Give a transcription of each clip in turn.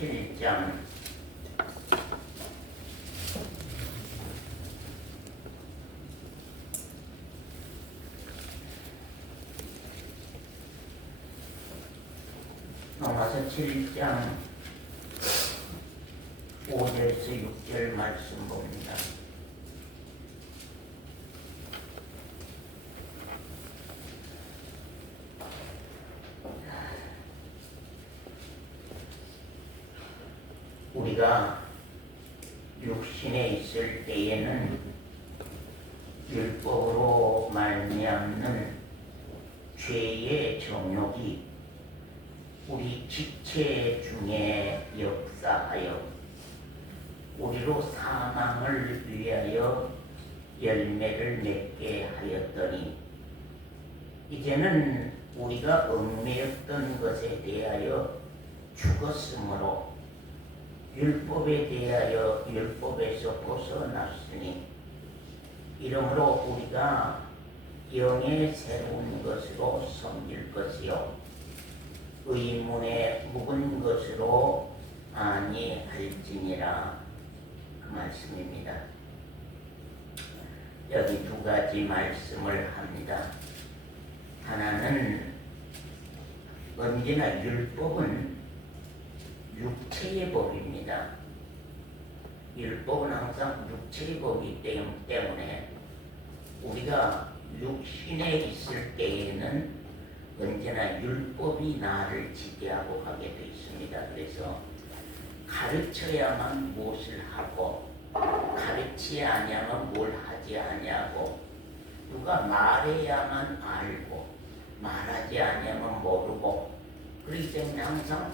7장 로마서 7장 5절에서 6절 말씀 봅니다. 우리가 육신에 있을 때에는 율법으로 말미암는 죄의 정욕이 우리 지체 중에 역사하여 우리로 사망을 위하여 열매를 맺게 하였더니 이제는 우리가 얽매였던 것에 대하여 죽었으므로 율법에 대하여 율법에서 벗어났으니 이러므로 우리가 영의 새로운 것으로 섬길 것이요 의문에 묵은 것으로 아니할지니라. 그 말씀입니다. 여기 두 가지 말씀을 합니다. 하나는 언제나 율법은 육체의 법입니다. 율법은 항상 육체의 법이기 때문에 우리가 육신에 있을 때에는 언제나 율법이 나를 지배하고 가게 되어 있습니다. 그래서 가르쳐야만 무엇을 하고 가르치지 아니하면 뭘 하지 아니하고 누가 말해야만 알고 말하지 아니하면 모르고 그렇기 때문에 항상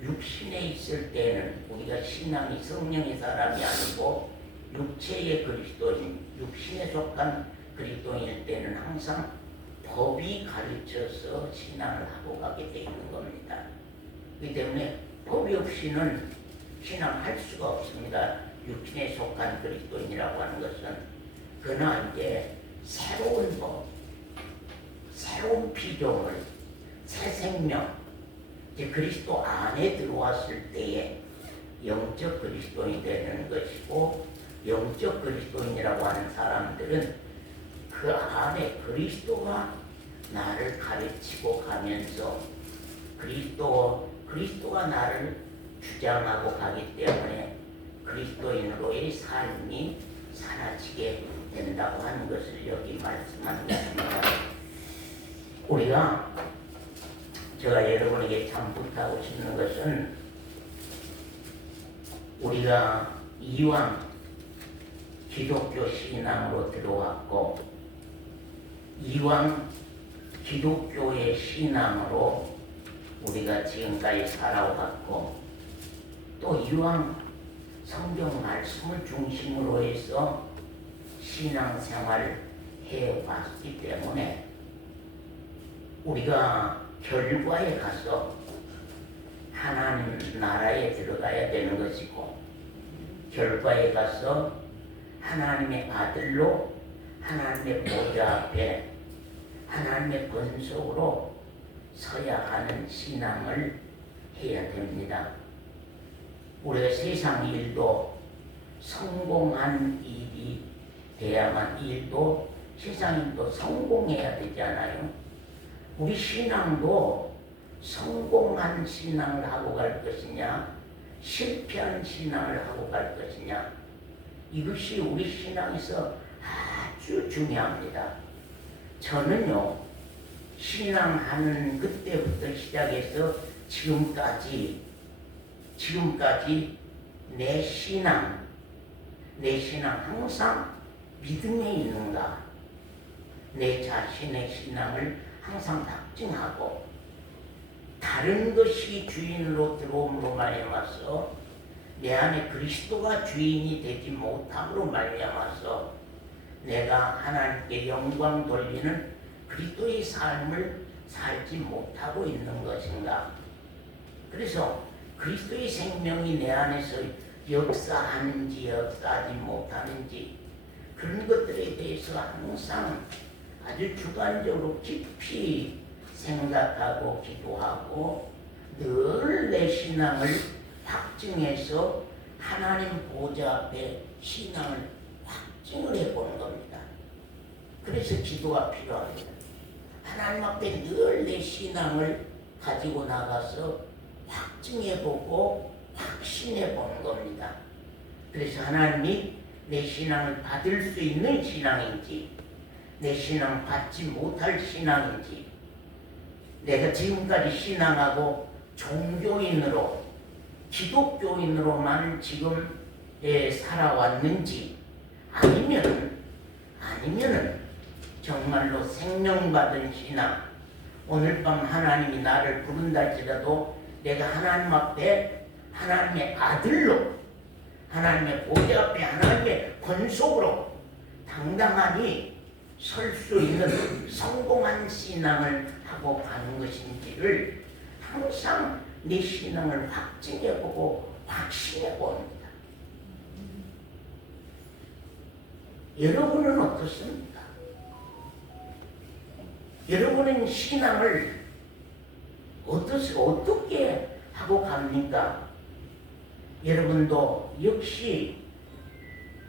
육신에 있을 때는 우리가 신앙이 성령의 사람이 아니고 육체의 그리스도인, 육신에 속한 그리스도인일 때는 항상 법이 가르쳐서 신앙을 하고 가게 돼 있는 겁니다. 그렇기 때문에 법이 없이는 신앙할 수가 없습니다. 육신에 속한 그리스도인이라고 하는 것은. 그러나 이제 새로운 법, 새로운 피조물, 새 생명, 이제 그리스도 안에 들어왔을 때에 영적 그리스도인이 되는 것이고, 영적 그리스도인이라고 하는 사람들은 그 안에 그리스도가 나를 가르치고 가면서 그리스도가 나를 주장하고 가기 때문에 그리스도인으로의 삶이 사라지게 된다고 하는 것을 여기 말씀하는 것입니다. 우리가 제가 여러분에게 참 부탁하고 싶은 것은 우리가 이왕 기독교 신앙으로 들어왔고 이왕 기독교의 신앙으로 우리가 지금까지 살아왔고 또 이왕 성경 말씀을 중심으로 해서 신앙생활을 해왔기 때문에 우리가 결과에 가서 하나님 나라에 들어가야 되는 것이고 결과에 가서 하나님의 아들로 하나님의 보좌 앞에 하나님의 권속으로 서야 하는 신앙을 해야 됩니다. 우리가 세상 일도 성공한 일이 돼야만 일도 세상 일도 성공해야 되잖아요. 우리 신앙도 성공한 신앙을 하고 갈 것이냐 실패한 신앙을 하고 갈 것이냐 이것이 우리 신앙에서 아주 중요합니다. 저는요 신앙하는 그때부터 시작해서 지금까지 내 신앙 항상 믿음에 있는가 내 자신의 신앙을 항상 확증하고 다른 것이 주인으로 들어옴으로 말미암아서 내 안에 그리스도가 주인이 되지 못함으로 말미암아서 내가 하나님께 영광 돌리는 그리스도의 삶을 살지 못하고 있는 것인가. 그래서 그리스도의 생명이 내 안에서 역사하는지 역사하지 못하는지 그런 것들에 대해서 항상 아주 주관적으로 깊이 생각하고 기도하고 늘 내 신앙을 확증해서 하나님 보좌 앞에 신앙을 확증을 해보는 겁니다. 그래서 기도가 필요합니다. 하나님 앞에 늘 내 신앙을 가지고 나가서 확증해보고 확신해보는 겁니다. 그래서 하나님이 내 신앙을 받을 수 있는 신앙인지, 내 신앙 받지 못할 신앙인지, 내가 지금까지 신앙하고 종교인으로, 기독교인으로만 지금 살아왔는지, 아니면은 정말로 생명받은 신앙, 오늘 밤 하나님이 나를 부른다 할지라도 내가 하나님 앞에 하나님의 아들로, 하나님의 보좌 앞에 하나님의 권속으로 당당하니 설 수 있는 성공한 신앙을 하고 가는 것인지를 항상 내 신앙을 확증해보고 확신해봅니다. 여러분은 어떻습니까? 여러분은 신앙을 어떻게 하고 갑니까? 여러분도 역시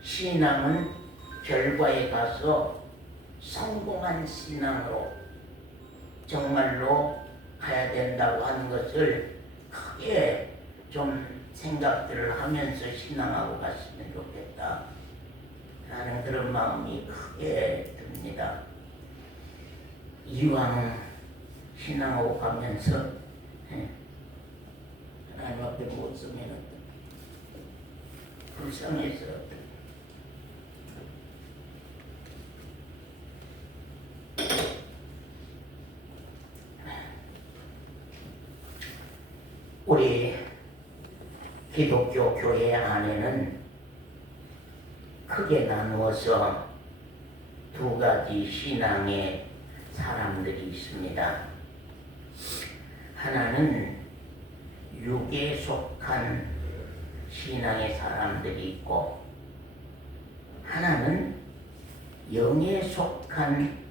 신앙은 결과에 가서 성공한 신앙으로 정말로 가야 된다고 하는 것을 크게 좀 생각들을 하면서 신앙하고 갔으면 좋겠다 라는 그런 마음이 크게 듭니다. 이왕 신앙하고 가면서 하나님 앞에 못 쓰면 불쌍해서 우리 기독교 교회 안에는 크게 나누어서 두 가지 신앙의 사람들이 있습니다. 하나는 육에 속한 신앙의 사람들이 있고, 하나는 영에 속한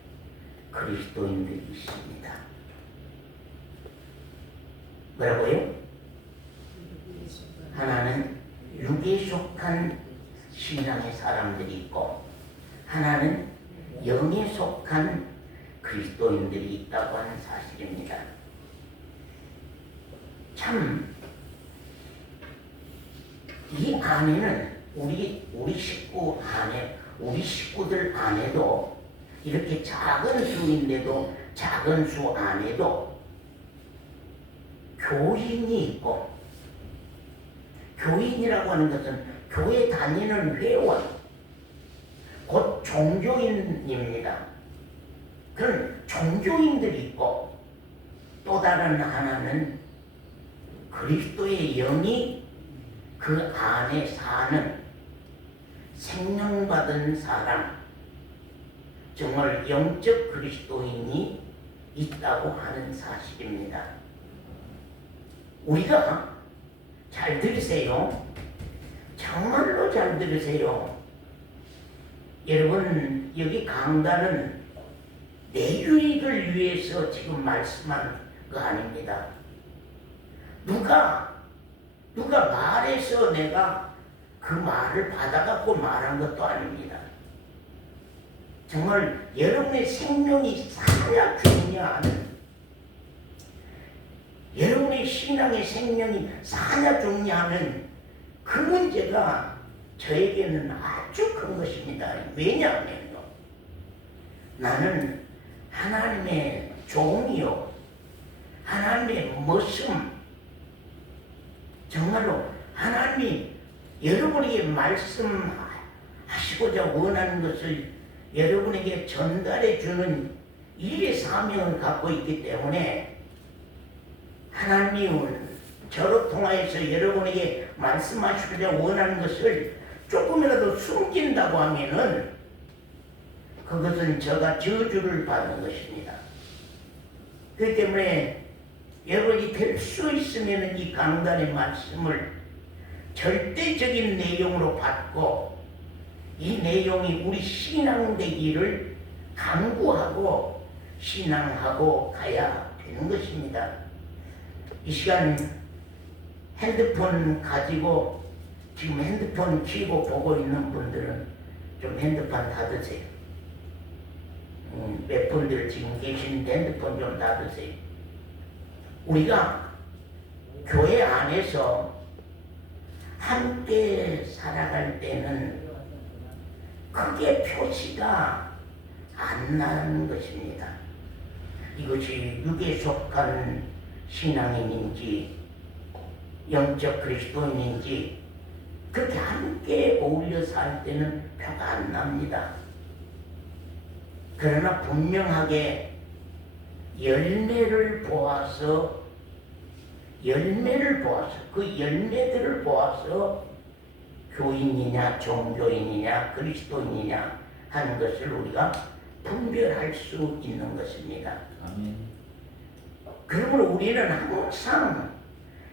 그리스도인들이 있습니다. 뭐라고요? 하나는 육에 속한 신앙의 사람들이 있고, 하나는 영에 속한 그리스도인들이 있다고 하는 사실입니다. 참, 이 안에는 우리 식구들 안에도 이렇게 작은 수인데도 작은 수 안에도 교인이 있고, 교인이라고 하는 것은 교회 다니는 회원, 곧 종교인입니다. 그런 종교인들이 있고, 또 다른 하나는 그리스도의 영이 그 안에 사는 생명받은 사람, 정말 영적 그리스도인이 있다고 하는 사실입니다. 우리가 잘 들으세요. 정말로 잘 들으세요. 여러분, 여기 강단은 내 유익을 위해서 지금 말씀한 거 아닙니다. 누가 말해서 내가 그 말을 받아갖고 말한 것도 아닙니다. 정말 여러분의 생명이 사냐 죽냐 하는, 여러분의 신앙의 생명이 사냐 죽냐 하는 그 문제가 저에게는 아주 큰 것입니다. 왜냐하면요, 나는 하나님의 종이요, 하나님의 모습, 정말로 하나님이 여러분에게 말씀하시고자 원하는 것을 여러분에게 전달해 주는 일의 사명을 갖고 있기 때문에, 하나님이 저로 통하여서 여러분에게 말씀하시고자 원하는 것을 조금이라도 숨긴다고 하면은 그것은 제가 저주를 받는 것입니다. 그렇기 때문에 여러분이 될 수 있으면 이 강단의 말씀을 절대적인 내용으로 받고, 이 내용이 우리 신앙 되기를 강구하고 신앙하고 가야 되는 것입니다. 이 시간 핸드폰 가지고 지금 핸드폰 켜고 보고 있는 분들은 좀 핸드폰 닫으세요. 몇 분들 지금 계시는데 핸드폰 좀 닫으세요. 우리가 교회 안에서 함께 살아갈 때는 크게 표시가 안 나는 것입니다. 이것이 육에 속한 신앙인인지 영적 그리스도인인지 그렇게 함께 어울려 살 때는 표가 안 납니다. 그러나 분명하게 열매를 보아서 그 열매들을 보아서 교인이냐 종교인이냐 그리스도인이냐 하는 것을 우리가 분별할 수 있는 것입니다. 아멘. 그러므로 우리는 항상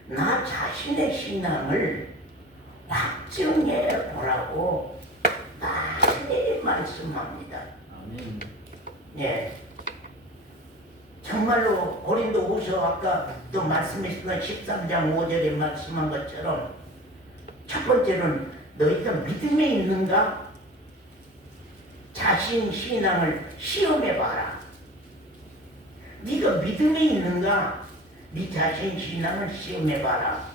나 자신의 신앙을 확증해 보라고 많이 말씀합니다. 아멘. 예. 정말로 고린도후서 아까 또 말씀했던 13장 5절에 말씀한 것처럼 첫 번째는 너희가 믿음에 있는가? 자신 신앙을 시험해 봐라. 네가 믿음에 있는가? 네 자신 신앙을 시험해 봐라.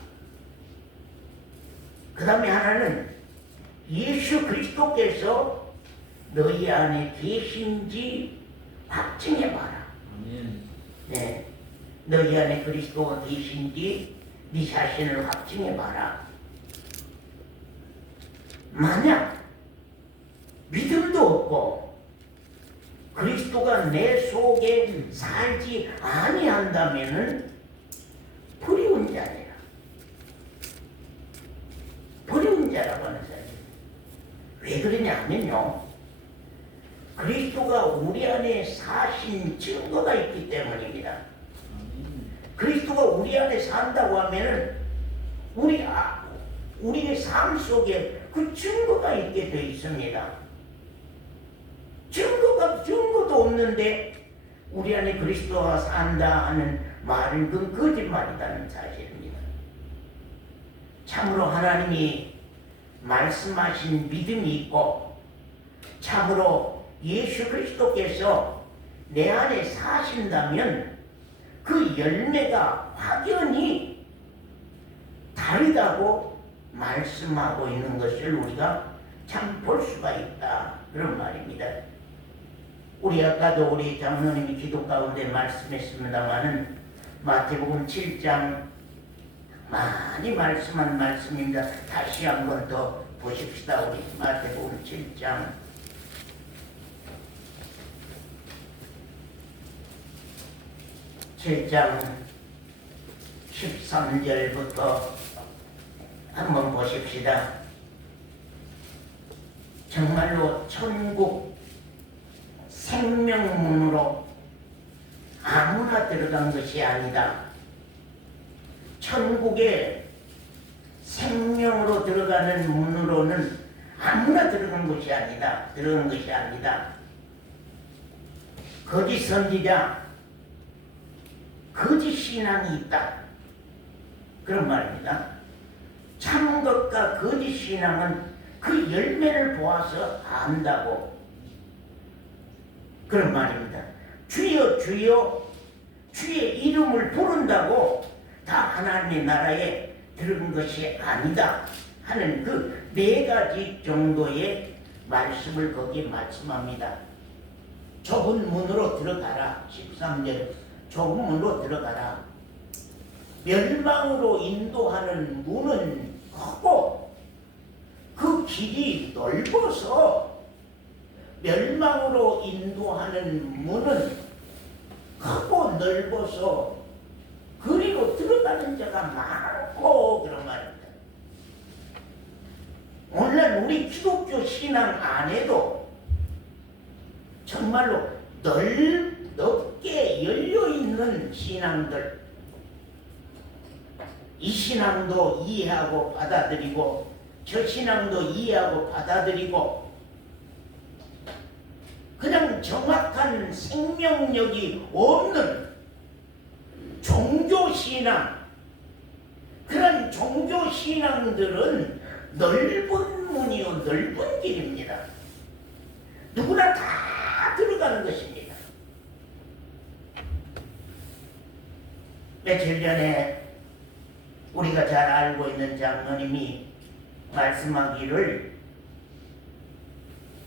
그 다음에 하나는 예수 그리스도께서 너희 안에 계신지 확증해 봐라. 아멘. 네, 너희 안에 그리스도가 계신지 네 자신을 확증해 봐라. 만약 믿음도 없고 그리스도가 내 속에 살지 아니한다면은 버리운 자니라. 버리운 자라고 하는 사람. 왜 그러냐면요, 그리스도가 우리 안에 사신 증거가 있기 때문입니다. 그리스도가 우리 안에 산다고 하면은 우리의 삶 속에 그 증거가 있게 되어 있습니다. 증거도 없는데 우리 안에 그리스도가 산다 하는 말은 그건 거짓말이라는 사실입니다. 참으로 하나님이 말씀하신 믿음이 있고 참으로 예수 그리스도께서 내 안에 사신다면 그 열매가 확연히 다르다고 말씀하고 있는 것을 우리가 참 볼 수가 있다, 그런 말입니다. 우리 아까도 우리 장로님이 기도 가운데 말씀했습니다마는 마태복음 7장 많이 말씀한 말씀입니다. 다시 한번 더 보십시다. 우리 마태복음 7장 13절부터 한번 보십시다. 정말로 천국 생명문으로 아무나 들어간 것이 아니다. 천국에 생명으로 들어가는 문으로는 아무나 들어간 것이 아니다. 거짓 선지자, 거짓 신앙이 있다, 그런 말입니다. 참 것과 거짓 신앙은 그 열매를 보아서 안다고, 그런 말입니다. 주여 주여 주의 이름을 부른다고 다 하나님의 나라에 들은 것이 아니다 하는 그 4가지 정도의 말씀을 거기에 말씀합니다. 좁은 문으로 들어가라. 13절 좁은 문으로 들어가라. 멸망으로 인도하는 문은 크고 그 길이 넓어서 멸망으로 인도하는 문은 크고 넓어서 그리로 들어가는 자가 많고, 그런 말입니다. 오늘날 우리 기독교 신앙 안에도 정말로 넓게 열려있는 신앙들, 이 신앙도 이해하고 받아들이고 저 신앙도 이해하고 받아들이고 그냥 정확한 생명력이 없는 종교신앙, 그런 종교 신앙들은 넓은 문이요 넓은 길입니다. 누구나 다 들어가는 것입니다. 며칠 전에 우리가 잘 알고 있는 장로님이 말씀하기를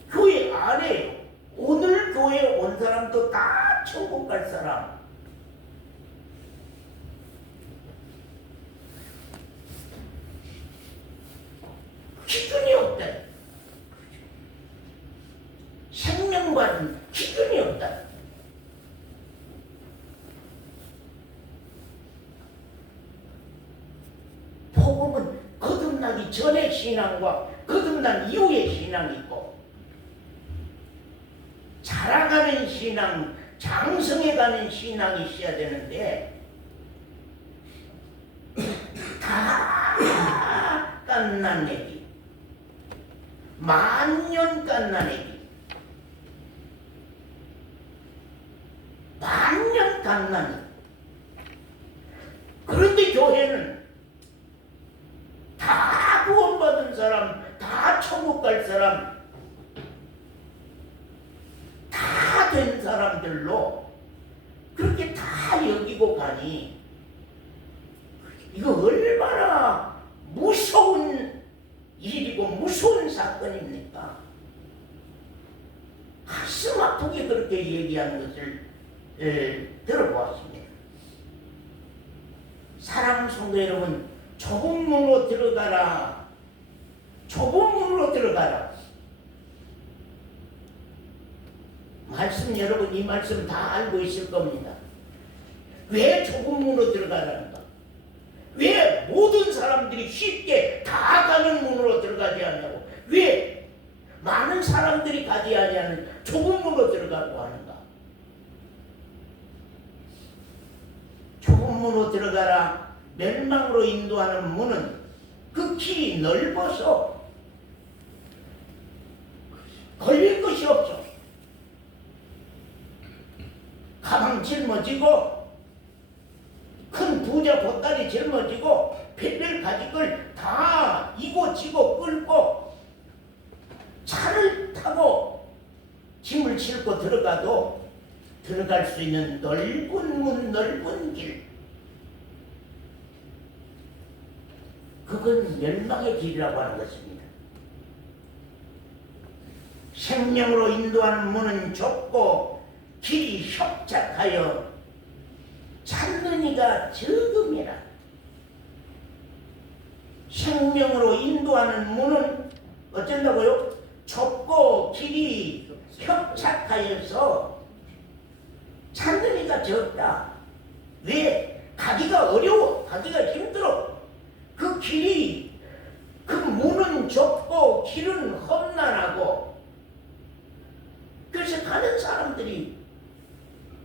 교회 안에 오늘 교회에 온 사람도 다 천국 갈 사람, 기준이 없다. 생명과는 기준이 없다. 복음은 거듭나기 전의 신앙과 거듭난 이후의 신앙이 있고, 자라가는 신앙, 장성해가는 신앙이 있어야 되는데 다 깐난내기, 만년 깐난내기, 만년 깐난이. 그런데 교회는 다 구원받은 사람, 다 천국 갈 사람, 다 된 사람들로 그렇게 다 여기고 가니 이거 얼마나 무서운 일이고 무서운 사건입니까? 가슴 아프게 그렇게 얘기하는 것을 들어보았습니다. 사랑하는 성도 여러분, 좁은 문으로 들어가라. 좁은 문으로 들어가라. 말씀, 여러분 이 말씀 다 알고 있을 겁니다. 왜 좁은 문으로 들어가라는가? 왜 모든 사람들이 쉽게 다 가는 문으로 들어가지 않냐고? 왜 많은 사람들이 가지 아니하는 좁은 문으로 들어가고 하는가? 좁은 문으로 들어가라. 멸망으로 인도하는 문은 그 길이 넓어서 걸릴 것이 없어. 가방 짊어지고 큰 부자 보따리 짊어지고 별별 가진 걸 다 이고 지고 끌고 차를 타고 짐을 싣고 들어가도 들어갈 수 있는 넓은 문, 넓은 길, 그건 멸망의 길이라고 하는 것입니다. 생명으로 인도하는 문은 좁고 길이 협착하여 찾는 이가 적음이라. 생명으로 인도하는 문은 어쩐다고요? 좁고 길이 협착하여서 찾는 이가 적다. 왜? 가기가 어려워. 가기가 힘들어. 그 길이, 그 문은 좁고 길은 험난하고, 그래서 가는 사람들이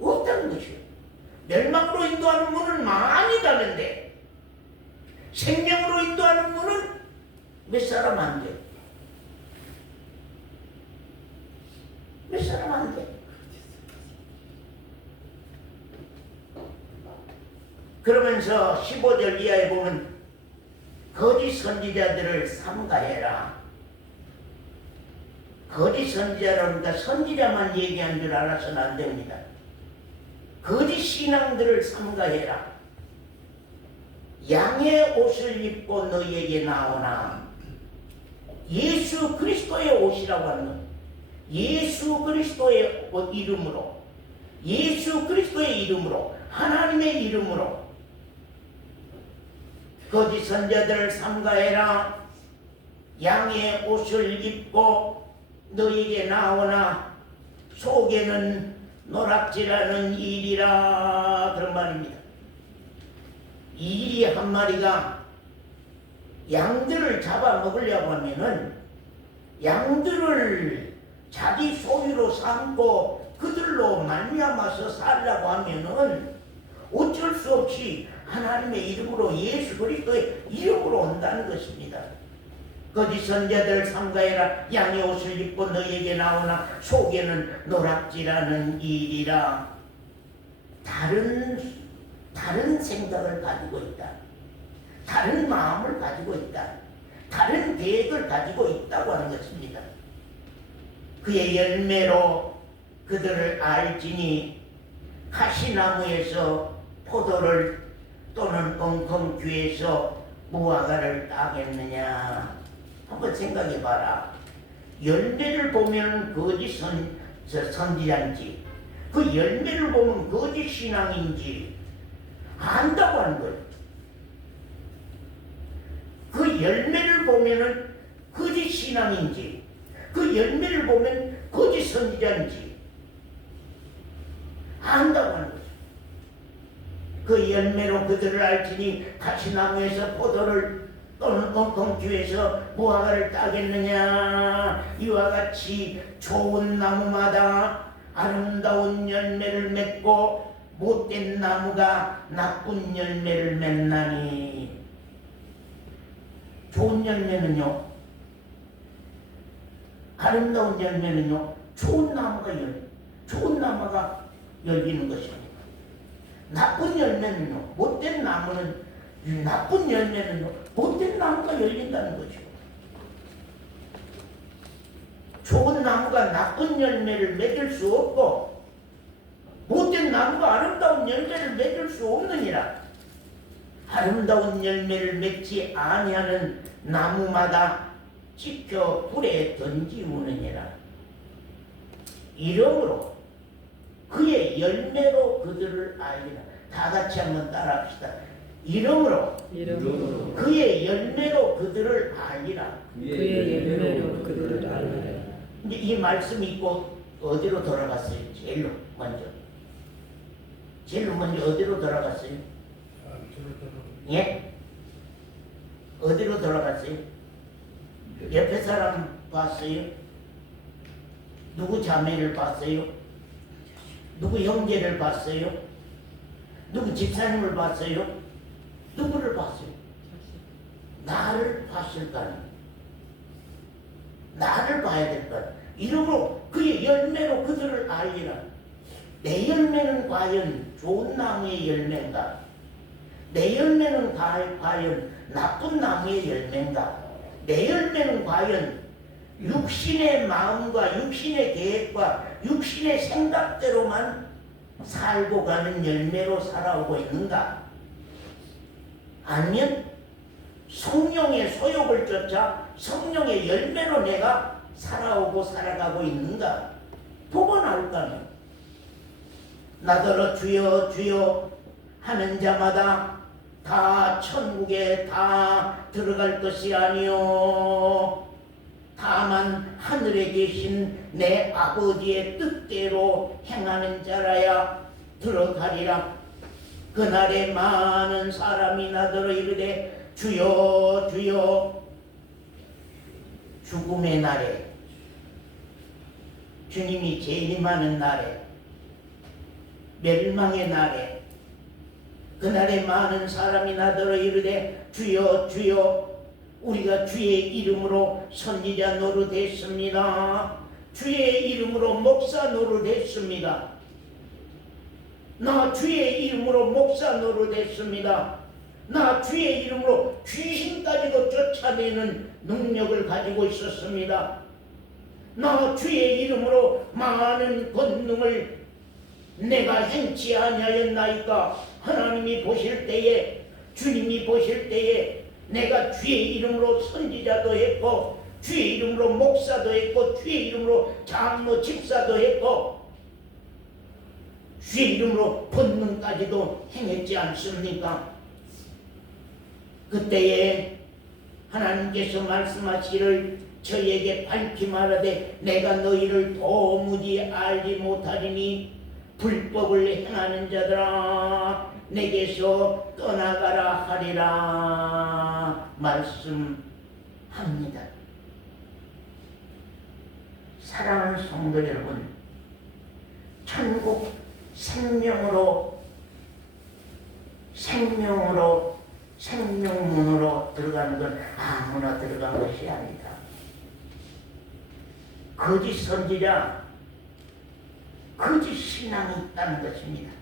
없다는 것이에요. 멸망으로 인도하는 문은 많이 가는데 생명으로 인도하는 문은 몇 사람 안 돼. 몇 사람 안 돼. 그러면서 15절 이하에 보면 거짓 선지자들을 삼가해라. 거짓 선지자라니까 선지자만 얘기한 줄 알아서는 안 됩니다. 거짓 신앙들을 삼가해라. 양의 옷을 입고 너희에게 나오나. 예수 그리스도의 옷이라고 하는 것. 예수 그리스도의 이름으로, 예수 그리스도의 이름으로, 하나님의 이름으로 거짓 선지자들을 삼가해라. 양의 옷을 입고 너희에게 나오나 속에는 노락질하는 일이라. 그런 말입니다. 이 일이 한 마리가 양들을 잡아먹으려고 하면은 양들을 자기 소유로 삼고 그들로 말미암아서 살려고 하면은 어쩔 수 없이 하나님의 이름으로, 예수 그리스도의 이름으로 온다는 것입니다. 거짓 선지자들 삼가해라. 양의 옷을 입고 너희에게 나오나 속에는 노락질하는 일이라. 다른 생각을 가지고 있다. 다른 마음을 가지고 있다. 다른 계획을 가지고 있다고 하는 것입니다. 그의 열매로 그들을 알지니 가시나무에서 포도를 또는 엉겅퀴에서 무화과를 따겠느냐. 한번 생각해봐라. 열매를 보면 거짓 선지자인지 그 열매를 보면 거짓 신앙인지 안다고 하는 거예요. 그 열매를 보면은 거짓 신앙인지 그 열매를 보면 거짓 선지자인지 안다고 하는 거죠. 그 열매로 그들을 알지니 가시나무에서 포도를 또는 엉겅퀴에서 무화과를 따겠느냐. 이와 같이 좋은 나무마다 아름다운 열매를 맺고 못된 나무가 나쁜 열매를 맺나니. 좋은 열매는요, 아름다운 열매는요, 좋은 나무가 열리는 것입니다. 나쁜 열매는요, 못된 나무는, 나쁜 열매는요, 못된 나무가 열린다는 거죠. 좋은 나무가 나쁜 열매를 맺을 수 없고, 못된 나무가 아름다운 열매를 맺을 수 없느니라. 아름다운 열매를 맺지 아니하는 나무마다 지켜 불에 던지우느니라. 이러므로 그의 열매로 그들을 알리라. 다 같이 한번 따라합시다. 이러므로 그의 열매로 그들을 알리라. 그의 열매로 그들을 알리라. 이제 이 말씀이 있고 어디로 돌아갔어요? 제일로 먼저 어디로 돌아갔어요? 예? 어디로 돌아갔어요? 옆에 사람 봤어요? 누구 자매를 봤어요? 누구 형제를 봤어요? 누구 집사님을 봤어요? 누구를 봤어요? 나를 봤을까요? 나를 봐야 될까요? 이러므로 그의 열매로 그들을 알리라. 내 열매는 과연 좋은 나무의 열매인가? 내 열매는 과연 나쁜 나무의 열매인가? 내 열매는 과연 육신의 마음과 육신의 계획과 육신의 생각대로만 살고 가는 열매로 살아오고 있는가? 아니면 성령의 소욕을 쫓아 성령의 열매로 내가 살아오고 살아가고 있는가? 보고 나올 거 아니에요. 나더러 주여 주여 하는 자마다 다 천국에 다 들어갈 것이 아니요 다만 하늘에 계신 내 아버지의 뜻대로 행하는 자라야 들어가리라. 그날에 많은 사람이 나더러 이르되 주여 주여. 죽음의 날에, 주님이 재림하는 날에, 멸망의 날에, 그날에 많은 사람이 나더러 이르되 주여 주여 우리가 주의 이름으로 선지자 노릇했습니다. 주의 이름으로 목사 노릇했습니다. 나 주의 이름으로 목사 노릇했습니다. 나 주의 이름으로 귀신까지도 쫓아내는 능력을 가지고 있었습니다. 나 주의 이름으로 많은 권능을 내가 행치 아니하였나이까. 하나님이 보실 때에, 주님이 보실 때에 내가 주의 이름으로 선지자도 했고 주의 이름으로 목사도 했고 주의 이름으로 장로 집사도 했고 주의 이름으로 권능까지도 행했지 않습니까? 그때에 하나님께서 말씀하시기를 저에게 밝히 말하되 내가 너희를 도무지 알지 못하리니 불법을 행하는 자들아 내게서 떠나가라 하리라 말씀합니다. 사랑하는 성도 여러분, 천국 생명문으로 들어가는 건 아무나 들어간 것이 아니다. 거짓 선지자, 거짓 신앙이 있다는 것입니다.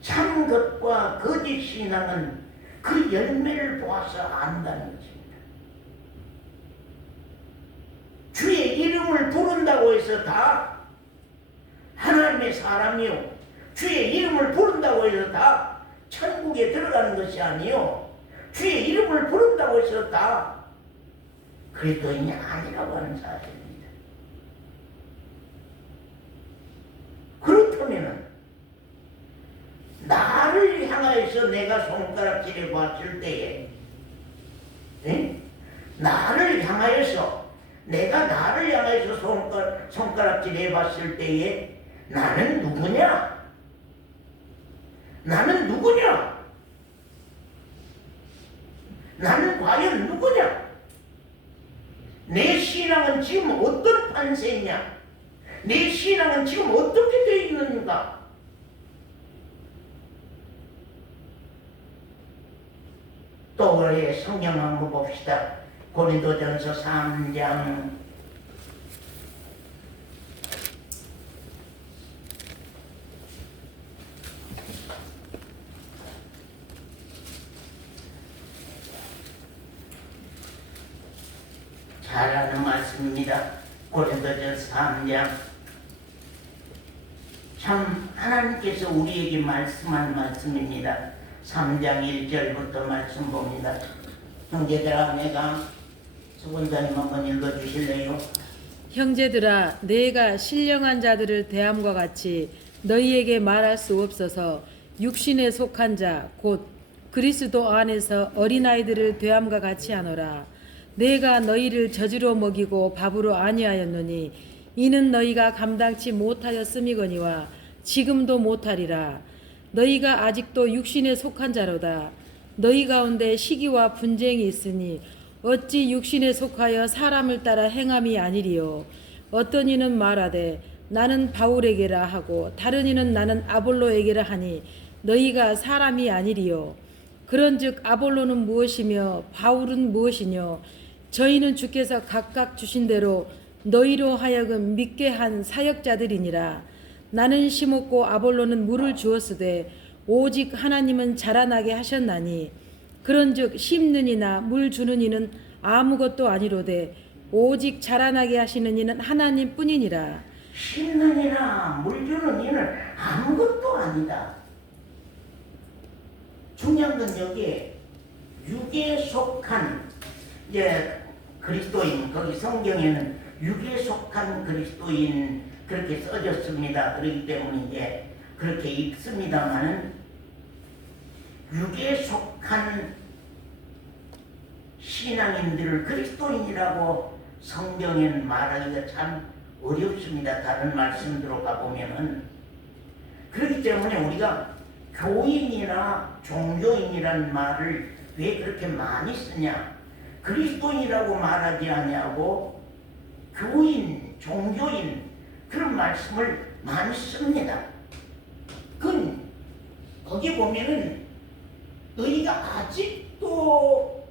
참 것과 거짓 신앙은 그 열매를 보아서 안다는 것입니다. 주의 이름을 부른다고 해서 다 하나님의 사람이요, 주의 이름을 부른다고 해서 다 천국에 들어가는 것이 아니요, 주의 이름을 부른다고 해서 다 그리스도인이 아니라고 하는 사실입니다. 그렇다면 나를 향하여서 내가 손가락질해 봤을 때에, 나를 향하여서 내가 나를 향해서 손가락질해 봤을 때에 나는 누구냐? 나는 누구냐? 나는 과연 누구냐? 내 신앙은 지금 어떤 판세냐? 내 신앙은 지금 어떻게 되어 있는가? 또 우리 성경 한번 봅시다. 고린도전서 3장 '잘 아는 말씀입니다. 고린도전서 3장. 참 하나님께서 우리에게 말씀한 말씀입니다. 3장 1절부터 말씀 봅니다. 형제들아, 내가 수건자님 한번 읽어주실래요? 형제들아, 내가 신령한 자들을 대함과 같이 너희에게 말할 수 없어서 육신에 속한 자 곧 그리스도 안에서 어린아이들을 대함과 같이 하노라. 내가 너희를 젖으로 먹이고 밥으로 아니하였노니 이는 너희가 감당치 못하였음이거니와 지금도 못하리라. 너희가 아직도 육신에 속한 자로다. 너희 가운데 시기와 분쟁이 있으니 어찌 육신에 속하여 사람을 따라 행함이 아니리요. 어떤 이는 말하되 나는 바울에게라 하고 다른 이는 나는 아볼로에게라 하니 너희가 사람이 아니리요. 그런즉 아볼로는 무엇이며 바울은 무엇이뇨? 저희는 주께서 각각 주신 대로 너희로 하여금 믿게 한 사역자들이니라. 나는 심었고 아볼로는 물을 주었으되 오직 하나님은 자라나게 하셨나니 그런즉 심는 이나 물 주는 이는 아무것도 아니로되 오직 자라나게 하시는 이는 하나님 뿐이니라. 심는 이나 물 주는 이는 아무것도 아니다. 중요한 건 여기에 육에 속한 그리스도인, 거기 성경에는 육에 속한 그리스도인 그렇게 써졌습니다. 그렇기 때문에 이제 그렇게 읽습니다만은 육에 속한 신앙인들을 그리스도인이라고 성경에는 말하기가 참 어렵습니다. 다른 말씀으로 가보면은. 그렇기 때문에 우리가 교인이나 종교인이라는 말을 왜 그렇게 많이 쓰냐? 그리스도인이라고 말하지 아니하고 교인, 종교인 그런 말씀을 많이 씁니다. 거기 보면은 너희가 아직도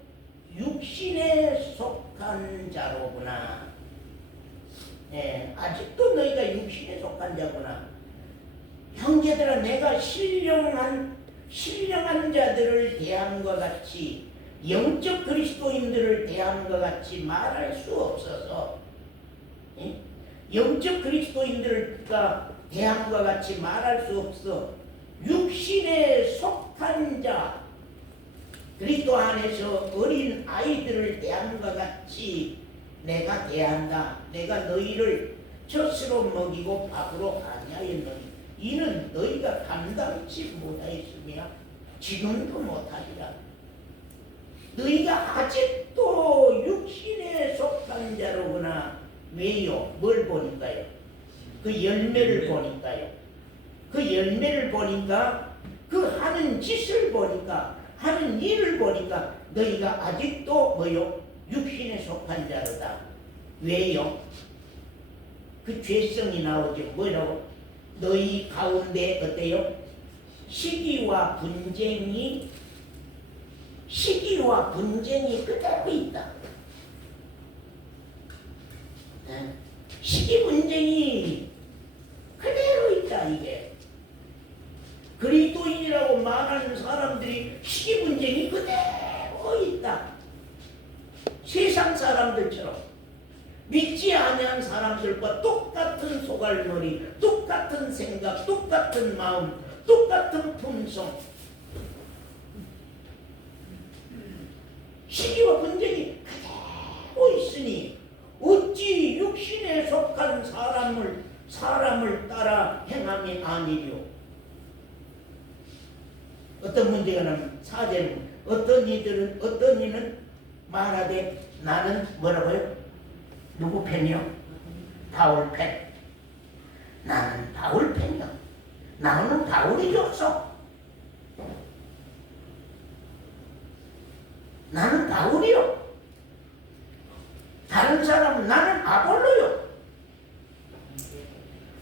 육신에 속한 자로구나. 아직도 너희가 육신에 속한 자구나. 형제들아, 내가 신령한 자들을 대함과 같이 영적 그리스도인들을 대함과 같이 말할 수 없어서, 영적 그리스도인들과 대함과 같이 말할 수 없어. 육신에 속한 자, 그리스도 안에서 어린 아이들을 대함과 같이 내가 대한다. 내가 너희를 젖으로 먹이고 밥으로 아니하였노니 이는 너희가 감당치 못하였으며 지금도 못하리라. 너희가 아직도 육신에 속한 자로구나. 왜요? 뭘 보니까요? 그 열매를 보니까요. 그 열매를 보니까, 그 하는 짓을 보니까, 하는 일을 보니까 너희가 아직도 뭐요? 육신에 속한 자로다. 왜요? 그 죄성이 나오죠. 뭐라고? 너희 가운데 어때요? 시기와 분쟁이 그대로 있다. 시기 분쟁이 그대로 있다. 이게 그리스도인이라고 말하는 사람들이 시기 분쟁이 그대로 있다. 세상 사람들처럼 믿지 아니한 사람들과 똑같은 소갈머리, 똑같은 생각, 똑같은 마음, 똑같은 품성, 시기와 분쟁이 그대로 있으니 어찌 육신에 속한 사람을 따라 행함이 아니요. 어떤 문제가 나면 사제는 어떤 이는 말하되 나는 뭐라고요? 누구 팬이요? 바울 팬. 나는 바울 팬이요. 나는 바울이 좋소. 나는 바울이요. 다른 사람은 나는 아볼로요.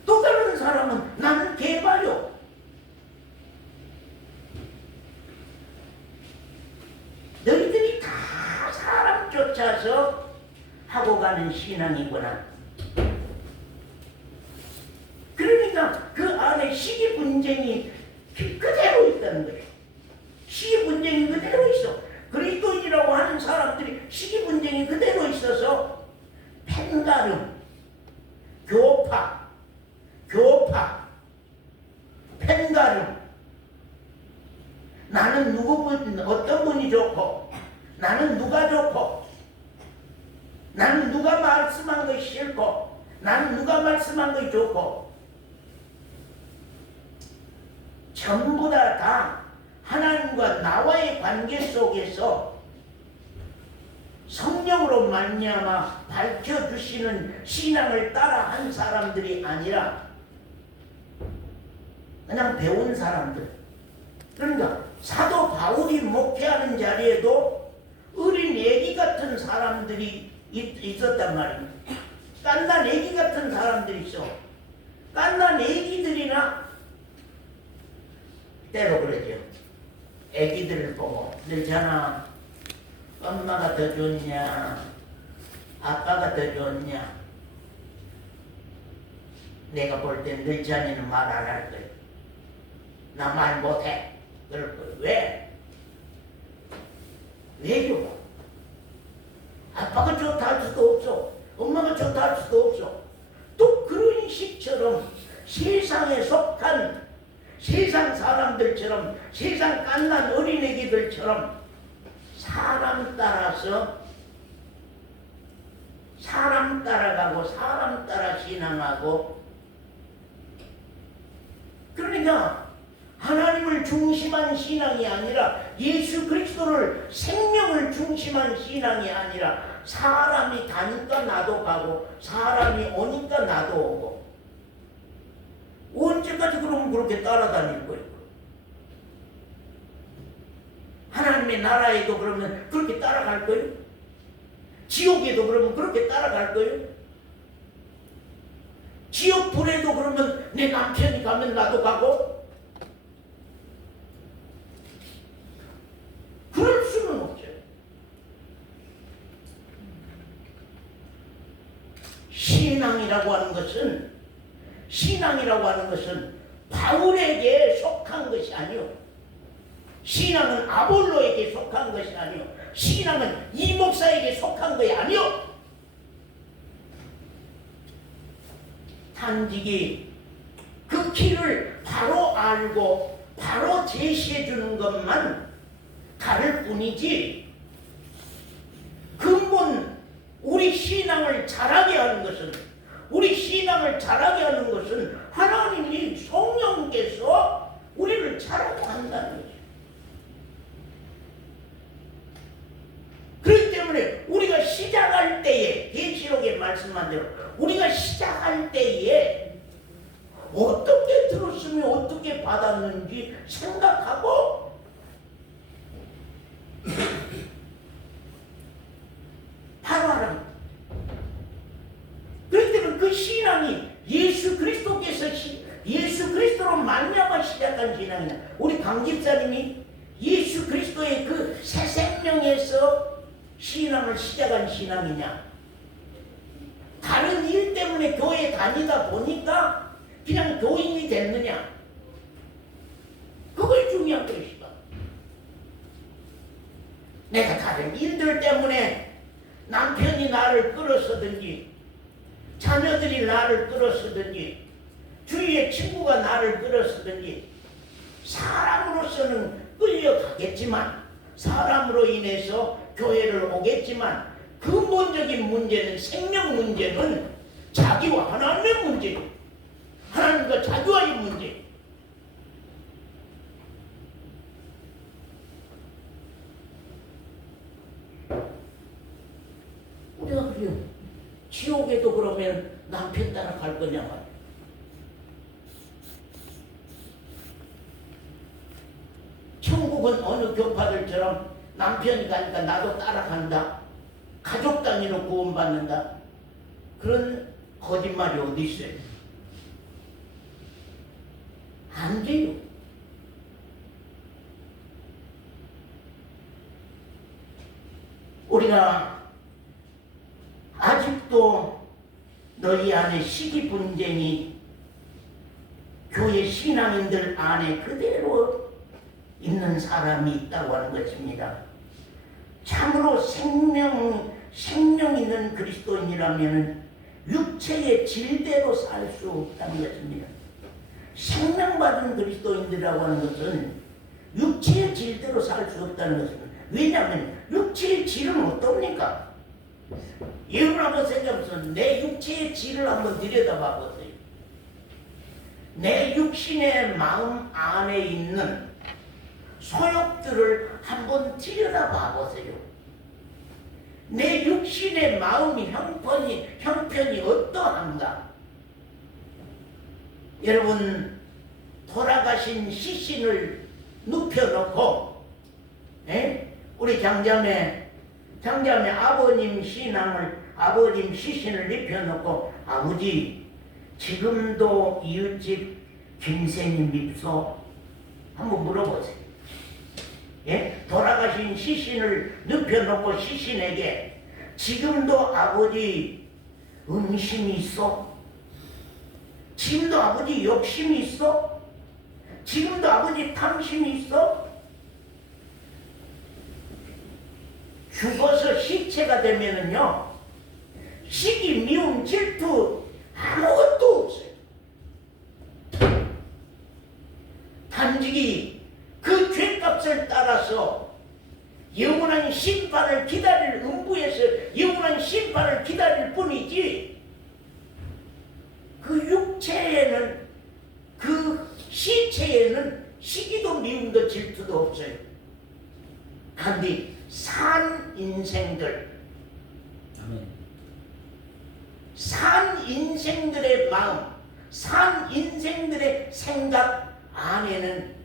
또 다른 사람은 나는 게바요. 너희들이 다 사람 쫓아서 하고 가는 신앙이구나. 그러니까 그 안에 시기 분쟁이 그대로 있다는 거예요. 시기 분쟁이 그대로 있어. 그리스도인이라고 하는 사람들이 시기 분쟁이 그대로 있어서 펜가름, 교파, 펜가름. 나는 어떤 분이 좋고, 나는 누가 좋고, 나는 누가 말씀한 것이 싫고, 나는 누가 말씀한 것이 좋고, 전부 다 하나님과 나와의 관계 속에서 성령으로 말미암아 밝혀주시는 신앙을 따라 한 사람들이 아니라 그냥 배운 사람들. 그러니까 사도 바울이 목회하는 자리에도 어린 애기 같은 사람들이 있었단 말입니다. 깐난 애기 같은 사람들이 있어. 깐난 애기들이나 때로 그러죠. 애기들을 보고 늘잖아. 엄마가 더 좋냐? 아빠가 더 좋냐? 내가 볼 땐 늘자니는 말 안 할 거야. 나 말 못해. 그럴 거야. 왜? 왜요? 아빠가 좋다 할 수도 없어. 엄마가 좋다 할 수도 없어. 또 그런 식처럼 세상에 속한 세상 사람들처럼 세상 깐난 어린애기들처럼 사람 따라가고 사람 따라 신앙하고 그러니까 하나님을 중심한 신앙이 아니라 예수 그리스도를 생명을 중심한 신앙이 아니라 사람이 가니까 나도 가고 사람이 오니까 나도 오고 언제까지 그러면 그렇게 따라다닐 거예요? 하나님의 나라에도 그러면 그렇게 따라갈 거예요? 지옥에도 그러면 그렇게 따라갈 거예요? 지옥 불에도 그러면 내 남편이 가면 나도 가고? 그럴 수는 없죠. 신앙이라고 하는 것은 바울에게 속한 것이 아니요. 신앙은 아볼로에게 속한 것이 아니요. 신앙은 이 목사에게 속한 것이 아니요. 단지 그 길을 바로 알고 바로 제시해 주는 것만 다를 뿐이지 근본 우리 신앙을 자라게 하는 것은 하나님이 성령께서 우리를 자라게 한다는 거죠. 그렇기 때문에 우리가 시작할 때에 계시록에 말씀한 대로 우리가 시작할 때에 어떻게 들었으며 어떻게 받았는지 생각하고 바로 하라. 그렇기 때문에 그 신앙이 예수 그리스도로 말미암아 시작한 신앙이냐. 우리 강 집사님이 예수 그리스도의 그 새 생명에서 신앙을 시작한 신앙이냐. 다른 일 때문에 교회에 다니다 보니까 그냥 교인이 됐느냐. 그걸 중요한 것이다. 내가 다른 일들 때문에 남편이 나를 끌어서든지 자녀들이 나를 끌어서든지 주위의 친구가 나를 끌어서든지 사람으로서는 끌려가겠지만 사람으로 인해서 교회를 오겠지만 근본적인 문제는 생명 문제는 자기와 하나님의 문제, 하나님과 자기와의 문제. 우리가 그래요. 지옥에도 그러면 남편 따라 갈 거냐 말이야. 천국은 어느 교파들처럼 남편이 가니까 나도 따라간다. 가족 단위로 구원받는다. 그런 거짓말이 어디 있어요? 안 돼요. 우리가 아직도 너희 안에 시기 분쟁이 교회 신앙인들 안에 그대로 있는 사람이 있다고 하는 것입니다. 참으로 생명 있는 그리스도인이라면 육체의 질대로 살 수 없다는 것입니다. 생명받은 그리스도인들이라고 하는 것은 육체의 질대로 살 수 없다는 것입니다. 왜냐하면 육체의 질은 어떻습니까? 여러분 한번 생각해보세요. 내 육체의 질을 한번 들여다봐 보세요. 내 육신의 마음 안에 있는 소욕들을 한번 들여다봐 보세요. 내 육신의 마음이 형편이 어떠한가? 여러분 돌아가신 시신을 눕혀놓고 우리 장자매 아버님 시신을 눕혀놓고 아버지 지금도 이웃집 김새님 밉소? 한번 물어보세요. 돌아가신 시신을 눕혀놓고 시신에게 지금도 아버지 음심이 있어? 지금도 아버지 욕심이 있어? 지금도 아버지 탐심이 있어? 죽어서 시체가 되면은요, 시기, 미움, 질투 아무것도 없어요. 단지 그 죄값을 따라서 영원한 심판을 기다릴 음부에서 영원한 심판을 기다릴 뿐이지, 그 육체에는, 그 시체에는 시기도 미움도 질투도 없어요. 그런데 산 인생들, 산 인생들의 마음, 산 인생들의 생각 안에는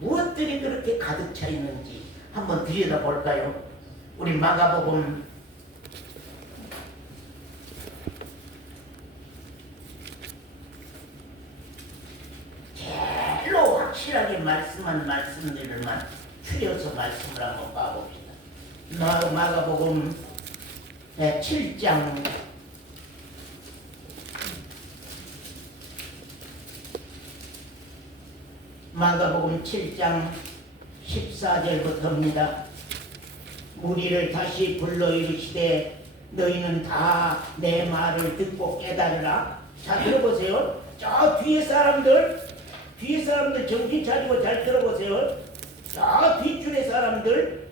무엇들이 그렇게 가득 차 있는지 한번 들여다볼까요? 우리 마가복음 '제일로 확실하게 말씀한 말씀들만 추려서 말씀을 한번 봐봅시다. 마가복음 7장 14절부터입니다. 무리를 다시 불러 이르시되 너희는 다 내 말을 듣고 깨달으라. 자, 들어보세요. 저 뒤에 사람들 정신 차리고 잘 들어보세요. 저 뒷줄의 사람들,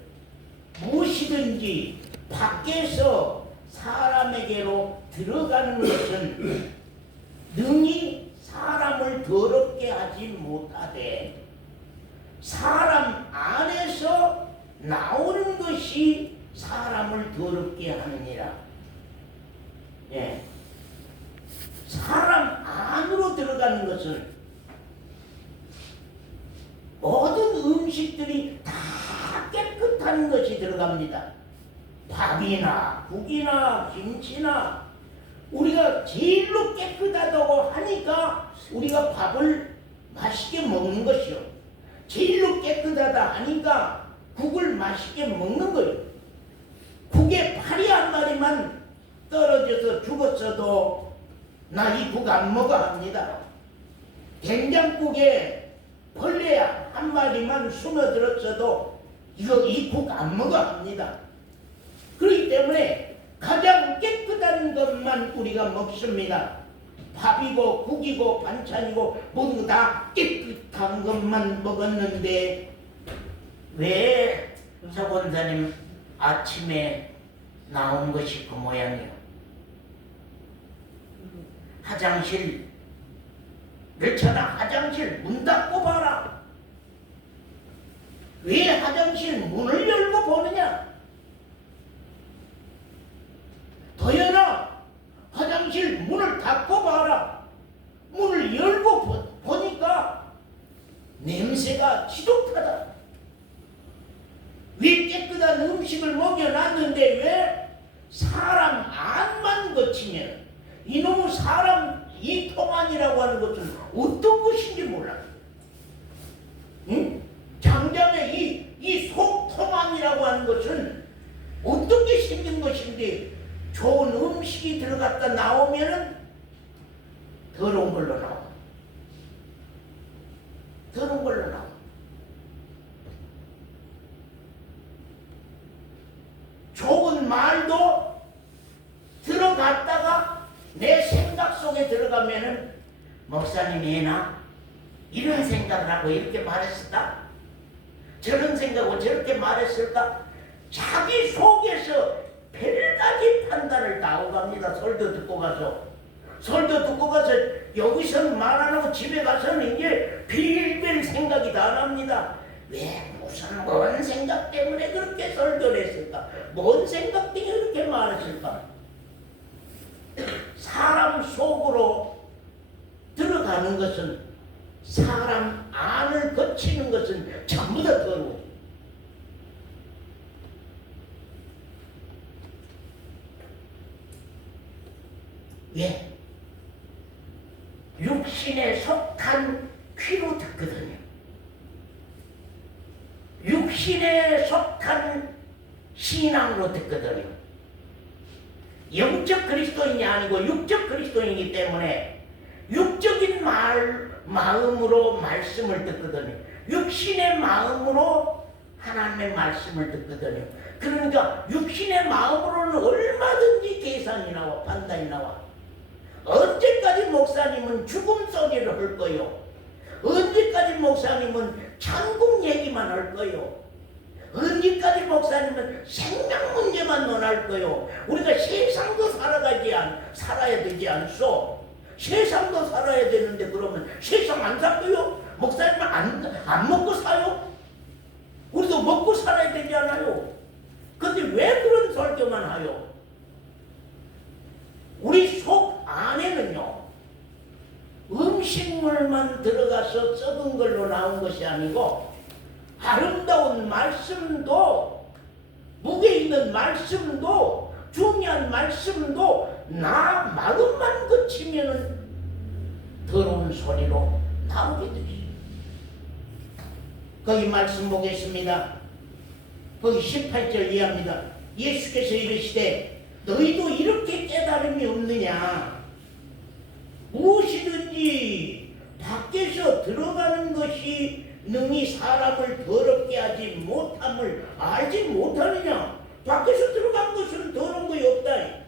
무엇이든지 밖에서 사람에게로 들어가는 것은 능히 사람을 더럽게 하지 못하되 사람 안에서 나오는 것이 사람을 더럽게 하느니라. 사람 안으로 들어가는 것은 모든 음식들이 다 깨끗한 것이 들어갑니다. 밥이나 국이나 김치나 우리가 제일로 깨끗하다고 하니까 우리가 밥을 맛있게 먹는 것이요. 제일로 깨끗하다 하니까 국을 맛있게 먹는 거예요. 국에 파리 한 마리만 떨어져서 죽었어도 나 이 국 안 먹어 합니다. 된장국에 벌레야 한 마리만 숨어들었어도 이거 이 국 안 먹어 합니다. 그렇기 때문에 가장 깨끗한 것만 우리가 먹습니다. 밥이고 국이고 반찬이고 모든 거 다 깨끗한 것만 먹었는데 왜 서권사님 아침에 나온 것이 그 모양이에요. 화장실 그렇잖아. 화장실 문 닫고 봐라. 왜 화장실 문을 열고 보느냐? 도연아, 화장실 문을 닫고 봐라. 문을 열고 보니까 냄새가 지독하다. 왜 깨끗한 음식을 먹여놨는데 왜 사람 안만 거치면 이놈의 사람 이 통안이라고 하는 것은 어떤 것인지 몰라. 응? 장장의 이 속통안이라고 하는 것은 어떻게 생긴 것인데 좋은 음식이 들어갔다 나오면은 더러운 걸로 나와. 더러운 걸로 나와. 좋은 말도 들어갔다가 내 생각 속에 들어가면은 목사님이 해나 이런 생각을 하고 이렇게 말했을까? 저런 생각하고 저렇게 말했을까? 자기 속에서 별가지 판단을 다 하고 갑니다. 설교 듣고 가서. 설교 듣고 가서 여기서는 말 안 하고 집에 가서는 이제 별별 생각이 다 납니다. 왜 무슨 뭔 생각 때문에 그렇게 설교를 했을까? 뭔 생각 때문에 그렇게 말했을까? 사람 속으로 들어가는 것은 사람 안을 거치는 것은 전부 다 더러워. 왜? 육신에 속한 귀로 듣거든요. 육신에 속한 신앙으로 듣거든요. 영적 그리스도인이 아니고 육적 그리스도인이기 때문에 육적인 마음으로 말씀을 듣거든요. 육신의 마음으로 하나님의 말씀을 듣거든요. 그러니까 육신의 마음으로는 얼마든지 계산이 나와, 판단이 나와. 언제까지 목사님은 죽음 소리를 할 거요? 언제까지 목사님은 천국 얘기만 할 거요? 언제까지 목사님은 생명 문제만 논할 거요? 우리가 세상도 살아야 되지 않소? 세상도 살아야 되는데 그러면 세상 안 살고요? 목사님은 안 먹고 사요? 우리도 먹고 살아야 되지 않아요? 근데 왜 그런 설교만 하요? 우리 속 안에는요, 음식물만 들어가서 썩은 걸로 나온 것이 아니고 아름다운 말씀도, 무게 있는 말씀도, 중요한 말씀도 나 마음만 거치면 더러운 소리로 나오게 되지. 거기 말씀 보겠습니다. 거기 18절 이해합니다. 예수께서 이르시되 너희도 이렇게 깨달음이 없느냐? 무엇이든지 밖에서 들어가는 것이 능히 사람을 더럽게 하지 못함을 알지 못하느냐? 밖에서 들어간 것은 더러운 것이 없다.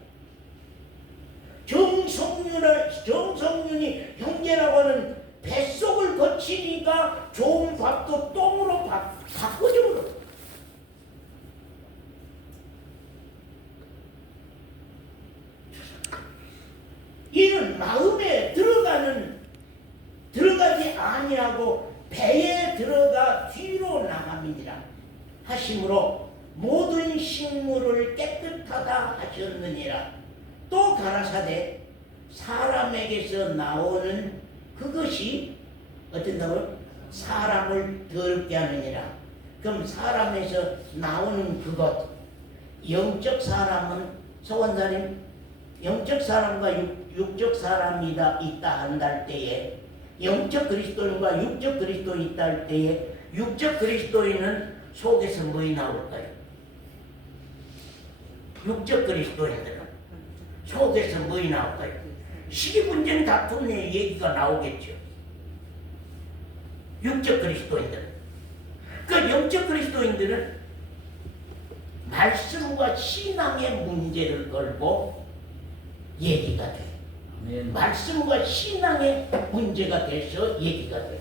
정성윤이 형제라고 하는 뱃속을 거치니까 좋은 밥도 똥으로 바꿔져 버려. 이는 마음에 들어가지 아니하고 배에 들어가 뒤로 나갑니다 하심으로 모든 식물을 깨끗하다 하셨느니라. 또 가라사대 사람에게서 나오는 그것이 어쩐다고요? 사람을 더럽게 하느니라. 그럼 사람에서 나오는 그것, 영적 사람은 서원사님, 영적 사람과 육적 사람이 있다 한다 때에, 영적 그리스도인과 육적 그리스도인이 있다 할 때에 육적 그리스도인은 속에서 뭐이 나올까요? 육적 그리스도인들은 속에서 뭐이 나올까요? 시기분쟁 다툼의 얘기가 나오겠죠. 육적 그리스도인들. 그 영적 그리스도인들은 말씀과 신앙의 문제를 걸고 얘기가 돼. 말씀과 신앙의 문제가 돼서 얘기가 돼.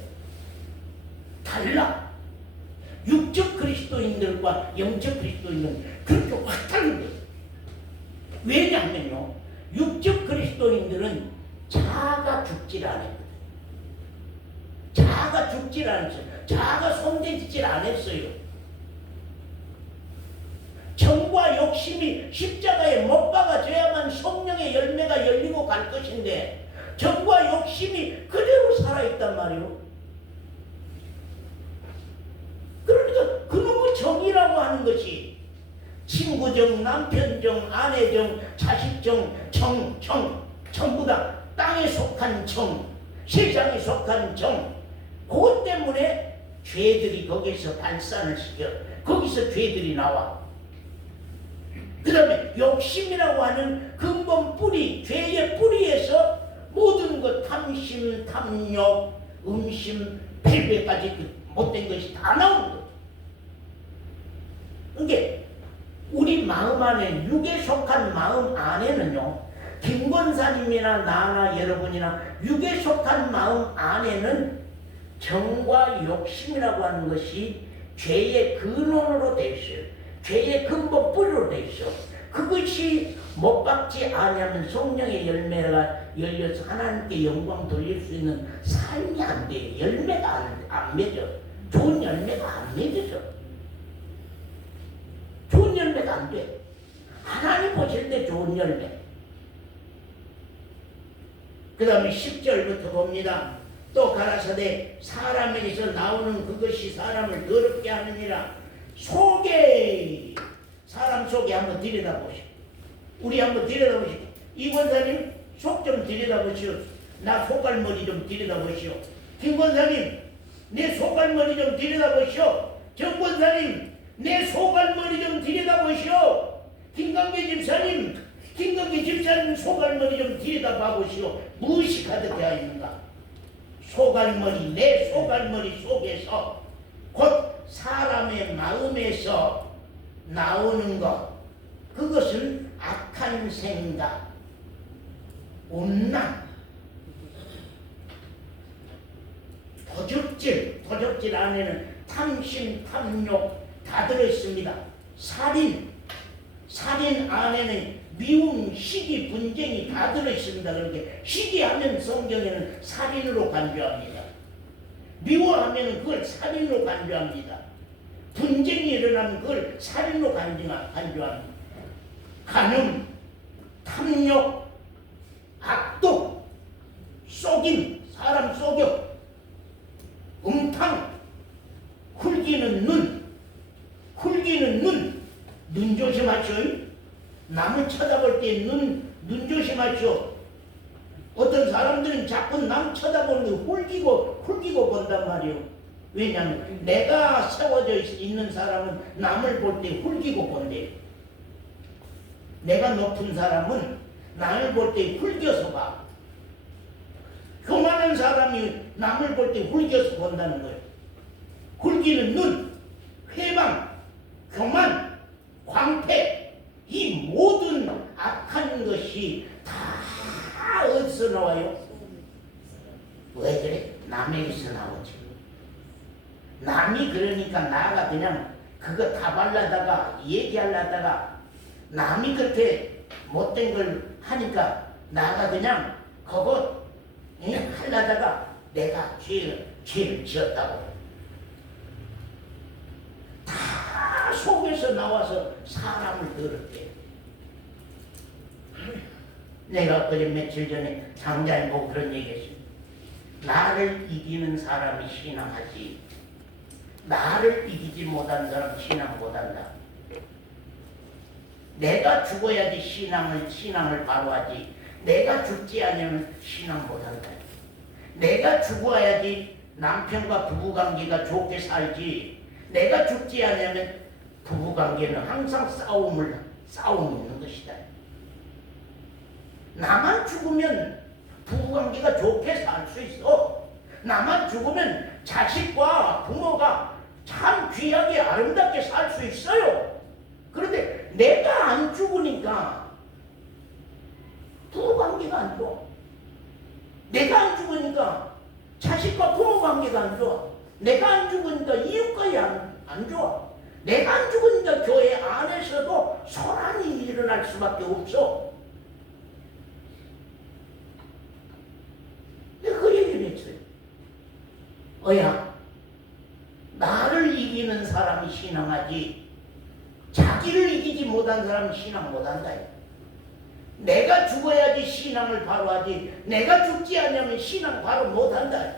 달라. 육적 그리스도인들과 영적 그리스도인은 그렇게 확 다른 거예요. 왜냐하면요, 육적 그리스도인들은 자아가 죽질 않았거든. 자아가 죽질 않았어요. 자아가 손대지질 않았어요. 정과 욕심이 십자가에 못 박아져야만 성령의 열매가 열리고 갈 것인데 정과 욕심이 그대로 살아있단 말이에요. 그러니까 그놈의 정이라고 하는 것이 친구정, 남편정, 아내정, 자식정, 전부 다 땅에 속한 정, 세상에 속한 정, 그것 때문에 죄들이 거기서 발산을 시켜. 거기서 죄들이 나와. 그 다음에 욕심이라고 하는 근본 뿌리, 죄의 뿌리에서 모든 것, 탐심, 탐욕, 음심, 패배까지 그 못된 것이 다 나오는 거예요. 그러니까 우리 마음 안에, 육에 속한 마음 안에는요, 김권사님이나 나나 여러분이나 육에 속한 마음 안에는 정과 욕심이라고 하는 것이 죄의 근원으로 되어 있어요. 죄의 근본 뿌리로 되어 있어. 그것이 못 박지 아니하면 성령의 열매가 열려서 하나님께 영광 돌릴 수 있는 삶이 안 돼요. 열매가 안 맺어. 좋은 열매가 안 맺어져. 좋은 열매가 안 돼. 하나님 보실 때 좋은 열매. 그 다음에 10절부터 봅니다. 또 가라사대 사람에게서 나오는 그것이 사람을 더럽게 하느니라. 속에, 사람 속에 한번 들여다보시오. 우리 한번 들여다보시오. 이 권사님 속 좀 들여다보시오. 나 속갈머리 좀 들여다보시오. 김 권사님 내 속갈머리 좀 들여다보시오. 정 권사님 내 속갈머리 좀 들여다보시오. 김광계 집사님 속갈머리 좀 들여다봐보시오. 무엇이 가득하여 있는가? 속갈머리, 내 속갈머리 속에서 곧 사람의 마음에서 나오는 것, 그것은 악한 생각, 온난, 도적질 안에는 탐심, 탐욕 다 들어있습니다. 살인 안에는 미움, 시기, 분쟁이 다 들어있습니다. 그렇게 시기하면 성경에는 살인으로 간주합니다. 미워하면 그걸 살인으로 간주합니다. 분쟁이 일어나면 그걸 살인으로 간주합니다. 간음, 탐욕, 악독, 속임, 사람 속여, 음탕, 훌기는 눈 조심하시오. 남을 쳐다볼 때 눈 조심하시오. 어떤 사람들은 자꾸 남 쳐다보는 거 훌기고 본단 말이에요. 왜냐하면 내가 세워져 있는 사람은 남을 볼 때 훌기고 본대요. 내가 높은 사람은 남을 볼 때 훌겨서 봐. 교만한 사람이 남을 볼 때 훌겨서 본다는 거예요. 훌기는 눈, 회방, 교만, 광패, 이 모든 악한 것이 다 어디서 나와요? 왜 그래? 남에게서 나오지. 남이 그러니까 나가 그냥 그거 다 발라다가 얘기하려다가 남이 그렇게 못된 걸 하니까 나가 그냥 그거 하려다가 내가 죄를 지었다고 다 속에서 나와서 사람을 더럽게. 내가 그제 며칠 전에 장자에 보고 그런 얘기했습니다. 나를 이기는 사람이 신앙하지 나를 이기지 못한 사람 신앙 못한다. 내가 죽어야지 신앙을 바로 하지. 내가 죽지 않으면 신앙 못한다. 내가 죽어야지 남편과 부부관계가 좋게 살지. 내가 죽지 않으면 부부관계는 항상 싸움이 있는 것이다. 나만 죽으면 부부관계가 좋게 살 수 있어. 나만 죽으면 자식과 부모가 참 귀하게 아름답게 살 수 있어요. 그런데 내가 안 죽으니까 부부 관계가 안 좋아. 내가 안 죽으니까 자식과 부모 관계가 안 좋아. 내가 안 죽으니까 이웃과의 안 좋아. 내가 안 죽으니까 교회 안에서도 소란이 일어날 수밖에 없어. 내가 그 얘기를 했어요. 나를 이기는 사람이 신앙하지 자기를 이기지 못한 사람은 신앙 못한다. 내가 죽어야지 신앙을 바로 하지 내가 죽지 않으면 신앙 바로 못한다.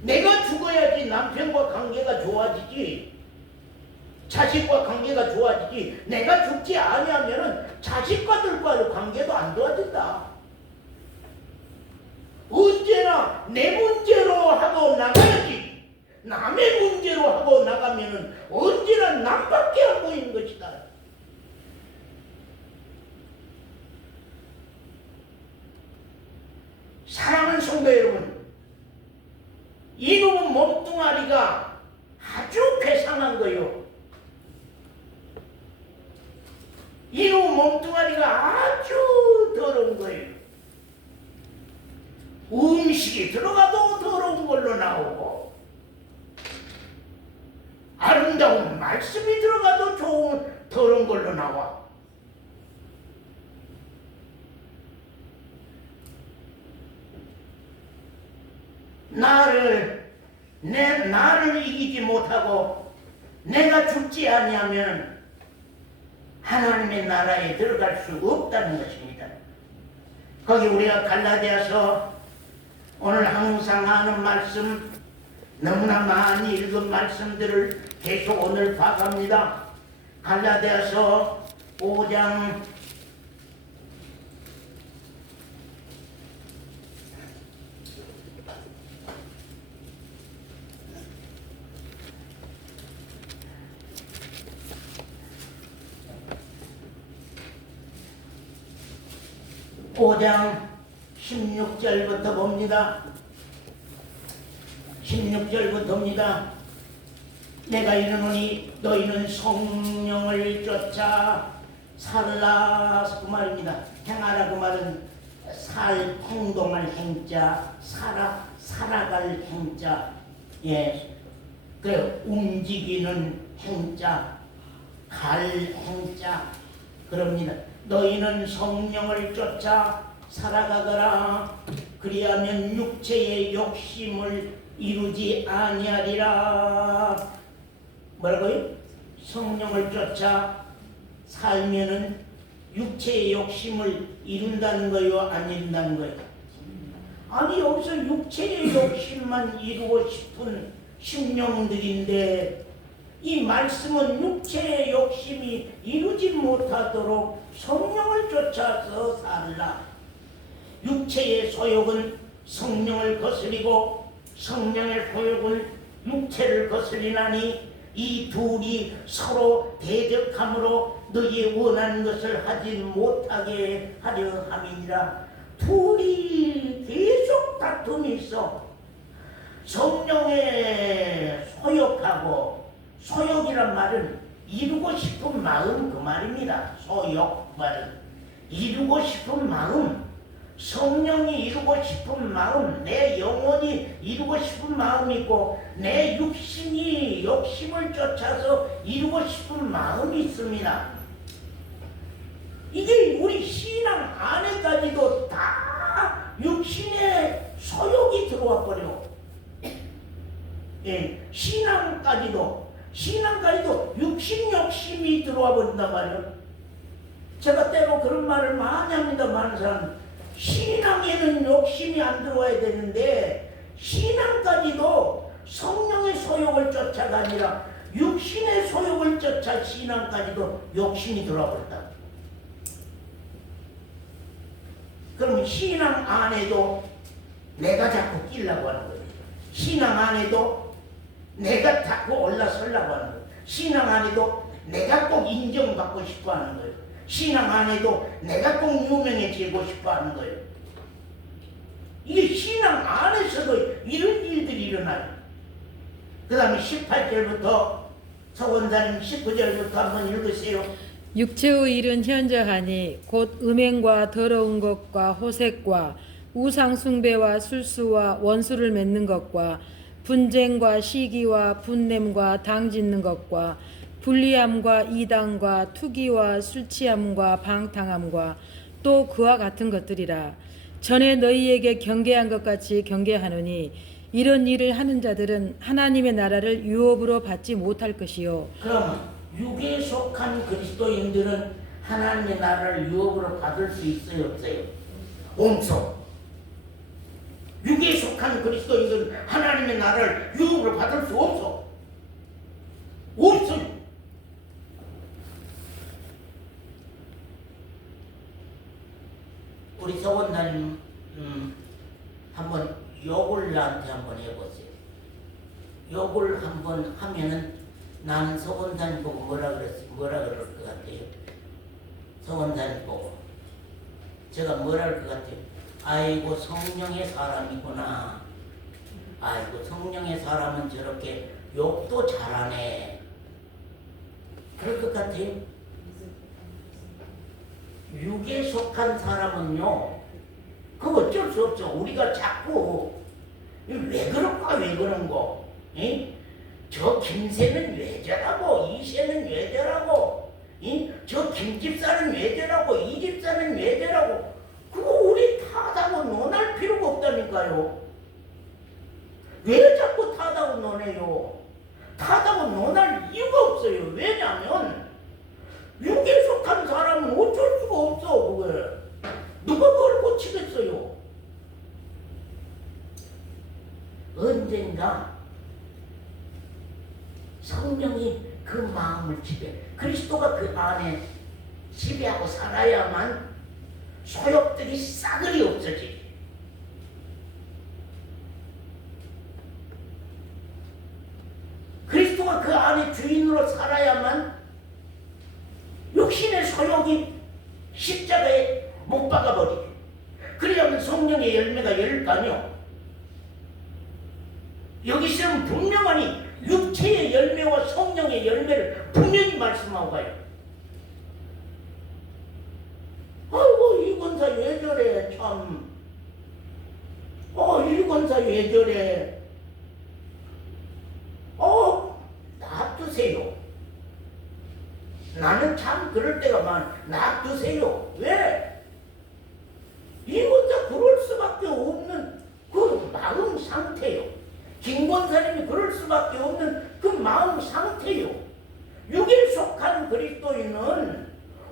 내가 죽어야지 남편과 관계가 좋아지지 자식과 관계가 좋아지지 내가 죽지 않으면 자식과들과의 관계도 안 좋아진다. 언제나 내 문제로 하고 나가야지 남의 문제로 하고 나가면 언제나 남밖에 안 보이는 것이다. 사랑하는 성도 여러분, 이놈의 몸뚱아리가 아주 괴상한 거요. 이놈의 몸뚱아리가 아주 더러운 거예요. 음식이 들어가도 더러운 걸로 나오고 아름다운 말씀이 들어가도 좋은 더러운 걸로 나와. 나를 이기지 못하고 내가 죽지 아니하면 하나님의 나라에 들어갈 수 없다는 것입니다. 거기 우리가 갈라디아서 오늘 항상 하는 말씀 너무나 많이 읽은 말씀들을 계속 오늘 봐갑니다. 갈라디아서 5장 16절부터 봅니다. 16절부터입니다. 내가 이르노니 너희는 성령을 쫓아 살라 그 말입니다. 행하라 그 말은 행동할 행자, 살아갈 행자, 그 움직이는 행자, 갈 행자 그럽니다. 너희는 성령을 쫓아 살아가거라. 그리하면 육체의 욕심을 이루지 아니하리라. 뭐라고요? 성령을 쫓아 살면은 육체의 욕심을 이룬다는 거요, 안 이룬다는 거요? 아니 여기서 육체의 욕심만 이루고 싶은 심령들인데 이 말씀은 육체의 욕심이 이루지 못하도록 성령을 쫓아서 살라. 육체의 소욕은 성령을 거스리고 성령의 소욕은 육체를 거스리나니 이 둘이 서로 대적함으로 너희 원하는 것을 하지 못하게 하려 함이니라. 둘이 계속 다툼이 있어. 성령의 소욕하고, 소욕이란 말은 이루고 싶은 마음 그 말입니다. 소욕 말은 이루고 싶은 마음, 성령이 이루고 싶은 마음, 내 영혼이 이루고 싶은 마음이 있고 내 육신이 욕심을 쫓아서 이루고 싶은 마음이 있습니다. 이게 우리 신앙 안에까지도 다 육신의 소욕이 들어와 버려. 신앙까지도 육신 욕심이 들어와 버린단 말이에요. 제가 때로 그런 말을 많이 합니다. 많은 사람 신앙에는 욕심이 안 들어와야 되는데 신앙까지도 성령의 소욕을 쫓아가 아니라 육신의 소욕을 쫓아 신앙까지도 욕심이 들어와 버렸다. 그럼 신앙 안에도 내가 자꾸 끼려고 하는 거예요. 신앙 안에도 내가 자꾸 올라서려고 하는 거예요. 신앙 안에도 내가 꼭 인정받고 싶어 하는 거예요. 신앙 안에도 내가 꼭 유명해지고 싶어 하는 거예요. 이게 신앙 안에서도 이런 일들이 일어나요. 그 다음에 18절부터 서원사님 19절부터 한번 읽으세요. 육체의 일은 현저하니 곧 음행과 더러운 것과 호색과 우상 숭배와 술수와 원수를 맺는 것과 분쟁과 시기와 분냄과 당짓는 것과 불리함과 이단과 투기와 술취함과 방탕함과 또 그와 같은 것들이라. 전에 너희에게 경계한 것 같이 경계하노니 이런 일을 하는 자들은 하나님의 나라를 유업으로 받지 못할 것이요. 그럼 육에 속한 그리스도인들은 하나님의 나라를 유업으로 받을 수 있어요, 없어요? 없어. 육에 속한 그리스도인들은 하나님의 나라를 유업으로 받을 수 없어. 없어요. 우리 서원사님 한번 욕을 나한테 한번 해보세요. 욕을 한번 하면은 나는 서원사님 보고 뭐라 그럴 것 같아요? 서원사님 보고 제가 뭐라 할 것 같아요? 아이고 성령의 사람이구나. 아이고 성령의 사람은 저렇게 욕도 잘하네. 그럴 것 같아요? 육에 속한 사람은요, 그거 어쩔 수 없죠. 우리가 자꾸 왜 그럴까 왜 그런 거, 이? 저 김새는 왜 저라고, 이새는 왜 저라고, 이? 저 김집사는 왜 저라고, 이 집사는 왜 저라고, 그거 우리 타다고 논할 필요가 없다니까요. 왜 자꾸 타다고 논해요? 타다고 논할 이유가 없어요. 왜냐하면 육에 속한 사람은 어쩔 수가 없어. 그게 누가 그걸 고치겠어요? 언젠가 성령이 그 마음을 그리스도가 그 안에 지배하고 살아야만 소욕들이 싸그리 없어지지. 그리스도가 그 안에 주인으로 살아야만 육신의 소욕이 십자가에 못 박아버리게. 그래야만 성령의 열매가 열릴 거 아니요. 여기서는 분명하니 육체의 열매와 성령의 열매를 분명히 말씀하고 가요. 아이고 이 권사 왜 저래 참. 이 권사 왜 저래. 놔두세요. 나는 참 그럴 때가 놔두세요. 왜? 이 권사 그럴 수밖에 없는 그 마음 상태요. 김 권사님이 그럴 수밖에 없는 그 마음 상태요. 육에 속한 그리스도인은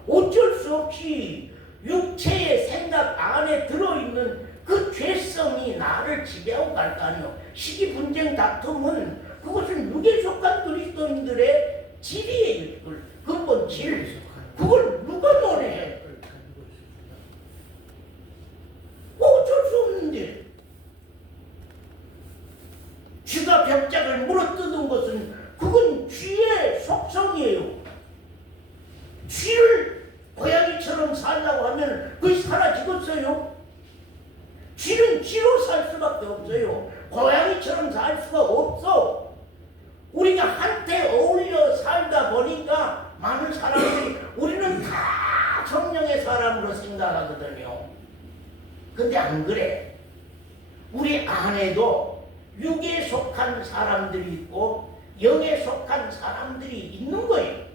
어쩔 수 없이 육체의 생각 안에 들어있는 그 죄성이 나를 지배하고 갈 거 아니에요. 시기 분쟁 다툼은 그것은 육에 속한 그리스도인들의 질이에요. 근본 질. 그걸 누가 논해? 어쩔 수 없는데. 쥐가 벽작을 물어뜯은 것은 그건 쥐의 속성이에요. 쥐를 고양이처럼 살라고 하면 그게 사라지겠어요? 쥐는 쥐로 살 수밖에 없어요. 고양이처럼 살 수가 없어. 우리가 한때 어울려 살다 보니까 많은 사람들이 우리는 다 성령의 사람으로 생각하거든요. 근데 안 그래. 우리 안에도 육에 속한 사람들이 있고 영에 속한 사람들이 있는 거예요.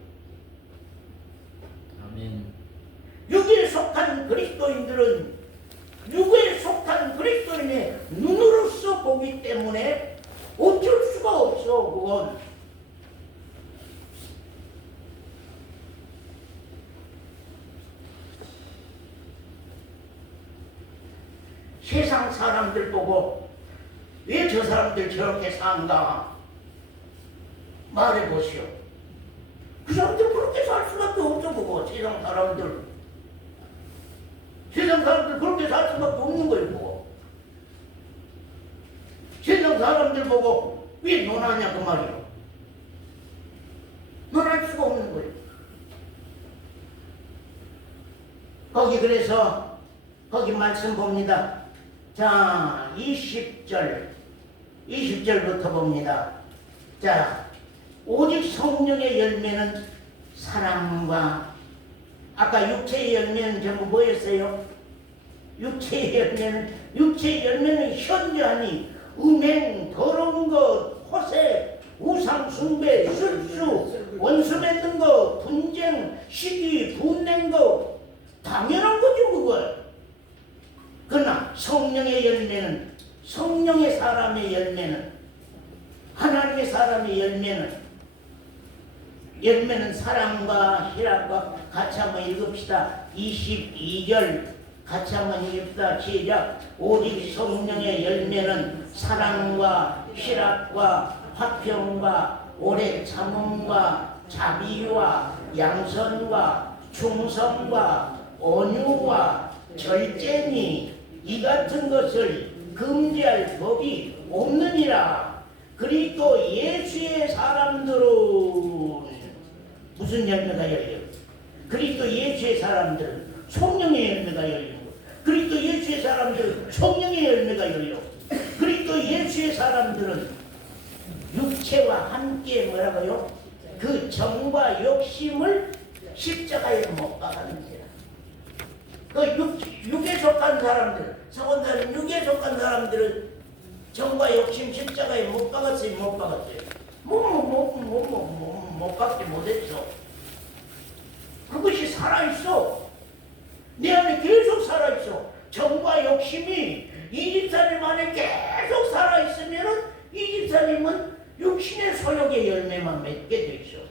아멘. 육에 속한 그리스도인들은 육에 속한 그리스도인의 눈으로서 보기 때문에 어쩔 수가 없어. 그건 세상 사람들 보고 왜 저 사람들 저렇게 산가 말해보시오. 그 사람들 그렇게 살 수밖에 없어. 그거 세상 사람들 그렇게 살 수밖에 없는 거예요. 그거 세상 사람들 보고 왜 논하냐 그 말이에요. 논할 수가 없는 거예요. 거기 그래서 거기 말씀 봅니다. 자, 20절부터 봅니다. 자, 오직 성령의 열매는 사랑과, 아까 육체의 열매는 전부 뭐였어요? 육체의 열매는 현저하니 음행, 더러운 것, 호색, 우상 숭배, 술수, 원수 맺는 것, 분쟁, 시기, 분낸 것, 당연한 거죠 그거. 그러나 성령의 열매는, 성령의 사람의 열매는, 하나님의 사람의 열매는 사랑과 희락과, 같이 한번 읽읍시다. 22절 같이 한번 읽읍시다. 시작. 오직 성령의 열매는 사랑과 희락과 화평과 오래 참음과 자비와 양선과 충성과 온유와 절제니 이 같은 것을 금지할 법이 없느니라. 그리스도 예수의 사람들은 무슨 열매가 열려? 그리스도 예수의 사람들은 성령의 열매가 열리는 거. 그리스도 예수의 사람들은 성령의 열매가 열려. 그리스도 예수의 사람들은 육체와 함께 뭐라고요? 그 정과 욕심을 십자가에 못 박았느니라. 그 육에 속한 사람들, 서원자는 육에 속한 사람들은 정과 욕심 십자가에 못 박았어요, 못 박았어요? 못 박지 못했어. 그것이 살아있어. 내 안에 계속 살아있어. 정과 욕심이 이 집사님 안에 계속 살아있으면은 이 집사님은 육신의 소욕의 열매만 맺게 돼 있어.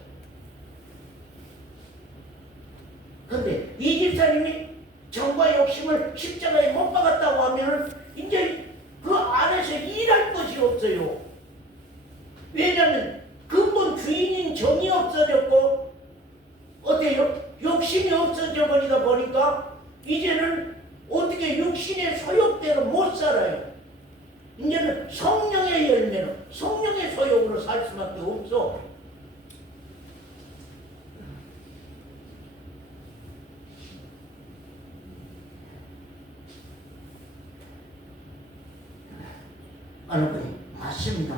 근데 이 집사님이 정과 욕심을 십자가에 못 박았다고 하면은 이제 그 안에서 일할 것이 없어요. 왜냐하면 근본 주인인 정이 없어졌고 어때요? 욕심이 없어져 버리다 보니까 이제는 어떻게 육신의 소욕대로 못 살아요. 이제는 성령의 열매로, 성령의 소욕으로 살 수밖에 없어. 어느 분이 맞습니다.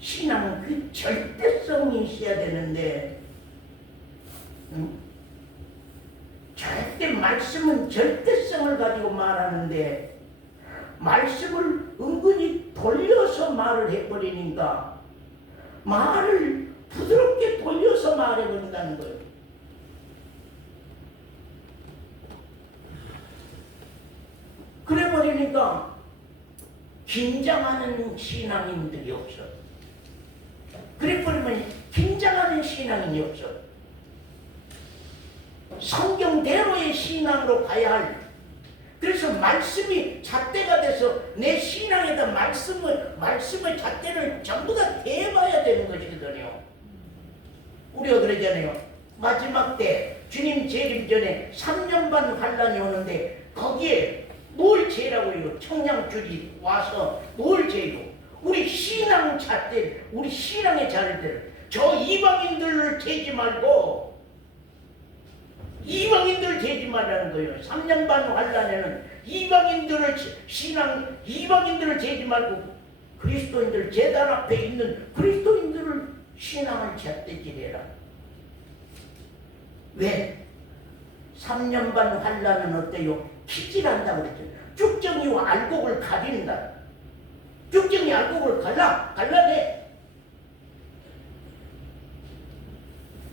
신앙은 그 절대성이 있어야 되는데, 절대 말씀은 절대성을 가지고 말하는데 말씀을 은근히 돌려서 말을 해버리니까 말을 부드럽게 돌려서 말해버린다는 거예요. 그래버리니까 긴장하는 신앙인들이 없어. 그래버리면 긴장하는 신앙인이 없어. 성경대로의 신앙으로 가야 할, 그래서 말씀이 잣대가 돼서 내 신앙에다 말씀의 잣대를 전부 다 대봐야 되는 것이거든요. 우리가 그러잖아요. 마지막 때 주님 재림 전에 3년 반 환란이 오는데 거기에 뭘 재라고 해요? 청량줄이 와서 뭘 재요? 우리 신앙 잣대, 우리 신앙의 잣대를, 저 이방인들을 재지 말고 이방인들 재지 말라는 거예요. 3년 반 환란에는 이방인들을 재지 말고 그리스도인들, 제단 앞에 있는 그리스도인들을 신앙을 잣대질해라. 왜? 3년 반 환란은 어때요? 키질한다고 그랬죠. 쭉정이와 알곡을 가린다. 쭉정이 알곡을 갈라내.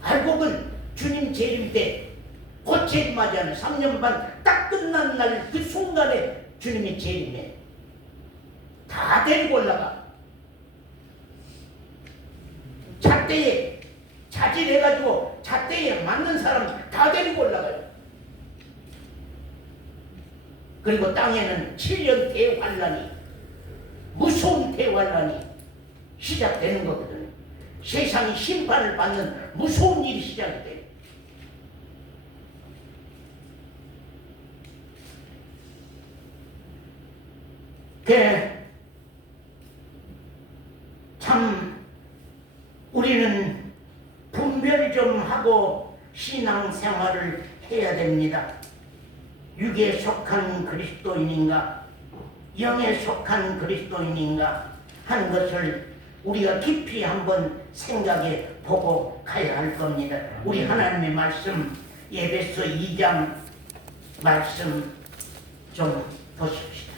알곡은 주님 재림 때 곧 재림하지 않아요. 3년 반 딱 끝난 날 그 순간에 주님이 재림해. 다 데리고 올라가. 잣대에 자질해가지고 잣대에 맞는 사람 다 데리고 올라가요. 그리고 땅에는 7년 대환란이, 무서운 대환란이 시작되는 거거든요. 세상이 심판을 받는 무서운 일이 시작이 돼요. 참 우리는 분별 좀 하고 신앙생활을 해야 됩니다. 육에 속한 그리스도인인가 영에 속한 그리스도인인가 하는 것을 우리가 깊이 한번 생각해 보고 가야 할 겁니다. 우리 하나님의 말씀 에베소 2장 말씀 좀 보십시다.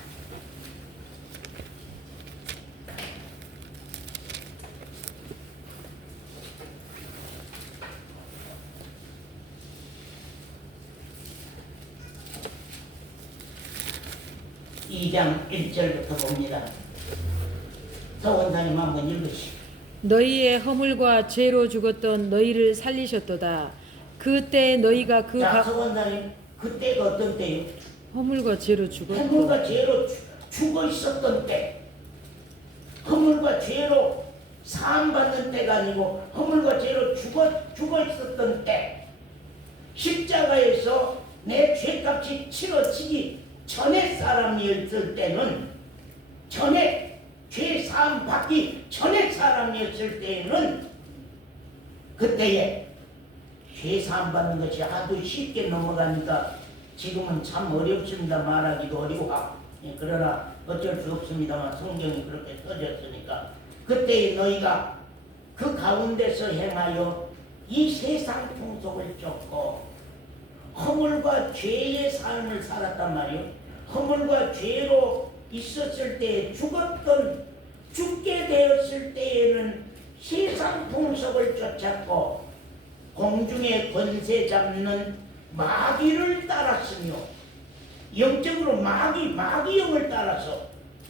이 장 1절부터 봅니다. 서 원사님 한번 읽으시오. 너희의 허물과 죄로 죽었던 너희를 살리셨도다. 그때 너희가 자, 서 원사님 그때가 어떤 때요? 허물과 죄로 죽었고 허물과 죄로 죽어 있었던 때, 허물과 죄로 사함받는 때가 아니고 허물과 죄로 죽어 있었던 때, 십자가에서 내 죄값이 치러지기 전에 사람이었을 때는, 전에 죄 사함 받기 전에 사람이었을 때에는, 그때에 죄 사함 받는 것이 아주 쉽게 넘어가니까 지금은 참 어렵습니다. 말하기도 어려워. 그러나 어쩔 수 없습니다만 성경이 그렇게 써졌으니까, 그때 너희가 그 가운데서 행하여 이 세상 풍속을 쫓고 허물과 죄의 삶을 살았단 말이요. 허물과 죄로 있었을 때 죽게 되었을 때에는 세상 풍속을 쫓았고 공중의 권세 잡는 마귀를 따랐으며, 영적으로 마귀 영을 따라서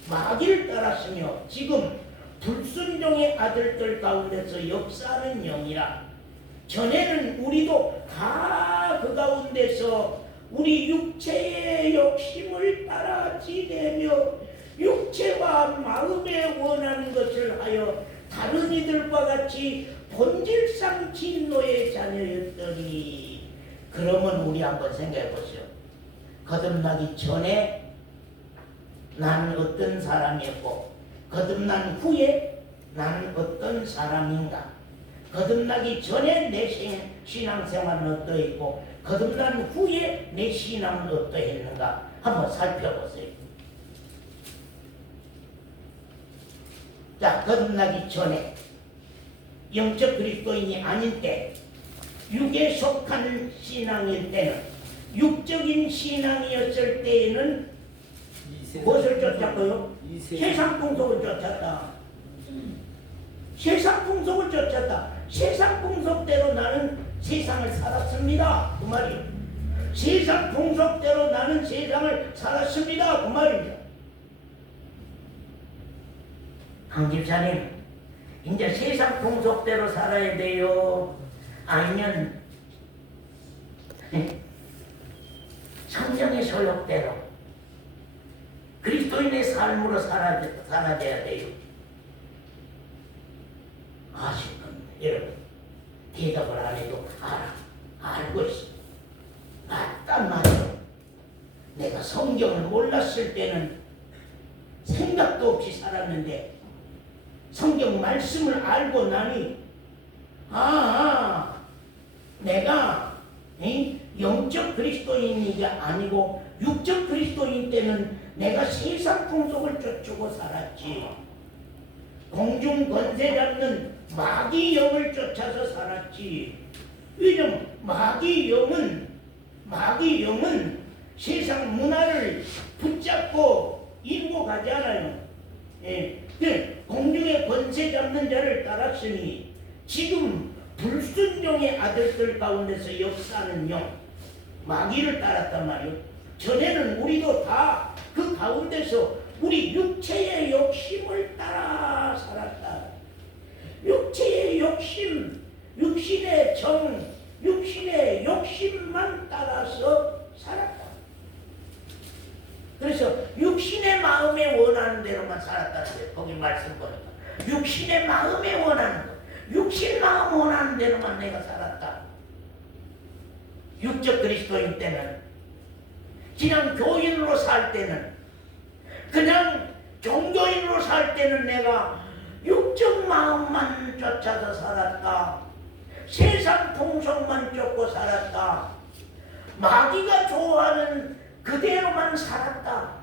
마귀를 따랐으며 지금 불순종의 아들들 가운데서 역사하는 영이라. 전에는 우리도 다 그 가운데서 우리 육체의 욕심을 따라 지내며 육체와 마음에 원하는 것을 하여 다른 이들과 같이 본질상 진노의 자녀였더니, 그러면 우리 한번 생각해 보세요. 거듭나기 전에 나는 어떤 사람이었고 거듭난 후에 나는 어떤 사람인가? 거듭나기 전에 내 신앙생활은 어떠했고 거듭난 후에 내 신앙은 어떠했는가 한번 살펴보세요. 자, 거듭나기 전에 영적 그리스도인이 아닌 때, 육에 속한 신앙일 때는, 육적인 신앙이었을 때에는 무엇을 쫓았고요? 세상 풍속을 쫓았다. 세상 풍속을 쫓았다. 세상 풍속대로 나는 세상을 살았습니다. 그 말이에요. 세상 풍속대로 나는 세상을 살았습니다. 그 말입니다. 강 집사님, 이제 세상 풍속대로 살아야 돼요? 아니면 성령의 소욕대로 그리스도인의 삶으로 살아야 돼요? 아실 겁니다. 여러분, 대답을 안 해도 알고 있어. 맞단 말이에요. 내가 성경을 몰랐을 때는 생각도 없이 살았는데 성경 말씀을 알고 나니 내가 영적 그리스도인이 아니고 육적 그리스도인 때는 내가 세상 풍속을 쫓고 살았지. 공중 권세 잡는 마귀 영을 쫓아서 살았지. 왜냐면 마귀 영은 세상 문화를 붙잡고 이루고 가지 않아요. 공중의 권세 잡는 자를 따랐으니 지금 불순종의 아들들 가운데서 역사하는 영, 마귀를 따랐단 말이요. 전에는 우리도 다 그 가운데서 우리 육체의 욕심을 따라 살았다. 육체의 욕심, 육신의 정, 육신의 욕심만 따라서 살았다. 그래서 육신의 마음에 원하는 대로만 살았다는 거예요. 거기 말씀 보니까 육신의 마음에 원하는 것, 육신 마음 원하는 대로만 내가 살았다. 육적 그리스도인 때는, 그냥 교인으로 살 때는, 그냥 종교인으로 살 때는 내가 육적 마음만 쫓아서 살았다. 세상 풍속만 쫓고 살았다. 마귀가 좋아하는 그대로만 살았다.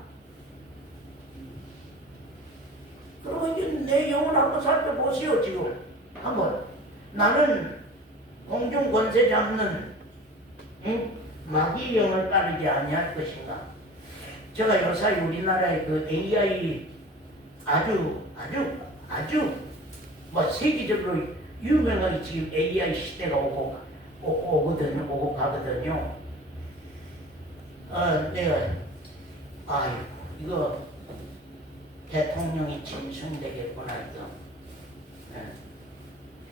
그리고 한번 내 영을 한번 살펴보시오. 지금 한번 나는 공중 권세 잡는 마귀 영을 따르지 아니할 것인가? 제가 요새 우리나라의 그 AI 아주 뭐 세계적으로 유명하게 지금 AI 시대가 오고 가거든요. 내가 이거 대통령이 짐승되겠구나 이거.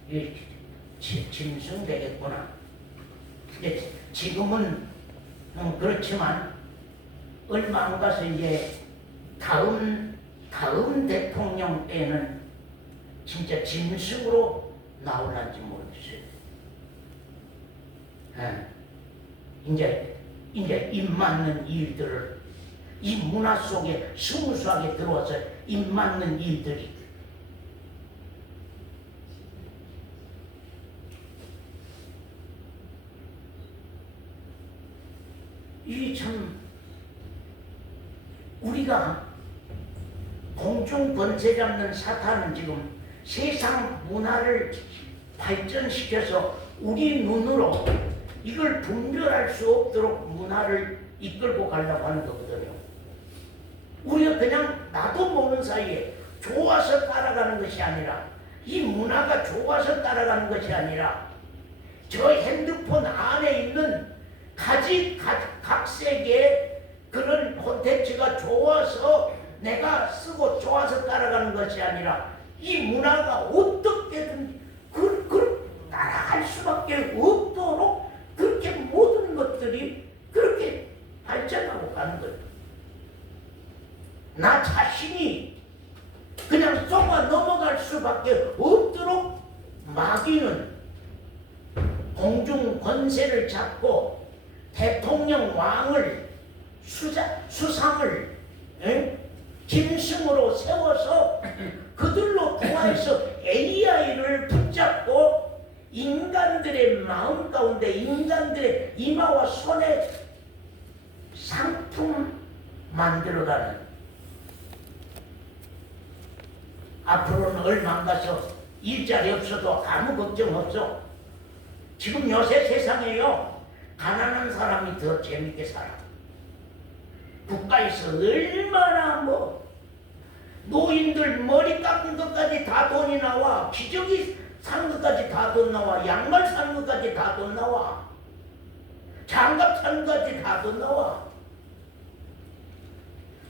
이 짐승되겠구나. 근데 지금은 그렇지만 얼마 안 가서 이제 다음 대통령 때는 진짜 짐승으로 나올란지 모르겠어요. 이제 입 맞는 일들을 이 문화 속에 스무스하게 들어와서 입 맞는 일들이 이 참 우리가 공중 권세 잡는 사탄은 지금 세상 문화를 발전시켜서 우리 눈으로 이걸 분별할 수 없도록 문화를 이끌고 가려고 하는 거거든요. 우리가 그냥 나도 모르는 사이에 좋아서 따라가는 것이 아니라 이 문화가 좋아서 따라가는 것이 아니라 저 핸드폰 안에 있는 각색의 그런 콘텐츠가 좋아서 내가 쓰고 좋아서 따라가는 것이 아니라 이 문화가 어떻게든 따라갈 수밖에 없도록 그렇게 모든 것들이 그렇게 발전하고 가는 거예요. 나 자신이 그냥 속아 넘어갈 수밖에 없도록 마귀는 공중 권세를 잡고 대통령 왕을 수상을 짐승으로 세워서 그들로 통해서 AI를 붙잡고 인간들의 마음 가운데 인간들의 이마와 손에 상품 만들어가는 앞으로는 얼마 안 가서 일자리 없어도 아무 걱정 없어. 지금 요새 세상에요 가난한 사람이 더 재밌게 살아. 국가에서 얼마나 노인들 머리 깎은 것까지 다 돈이 나와. 기저귀 사는 것까지 다 돈 나와. 양말 사는 것까지 다 돈 나와. 장갑 사는 것까지 다 돈 나와.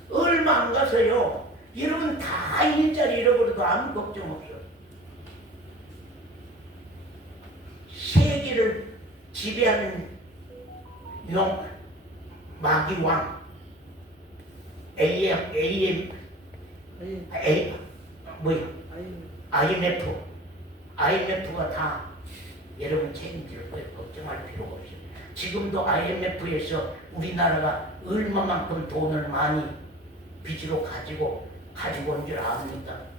얼마 안 가서요 여러분 다 일자리 잃어버려도 아무 걱정 없어. 세계를 지배하는 마귀왕 IMF가 다 여러분 책임질 거예요. 걱정할 필요가 없어요. 지금도 IMF에서 우리나라가 얼마만큼 돈을 많이 빚으로 가지고 온 줄 압니까?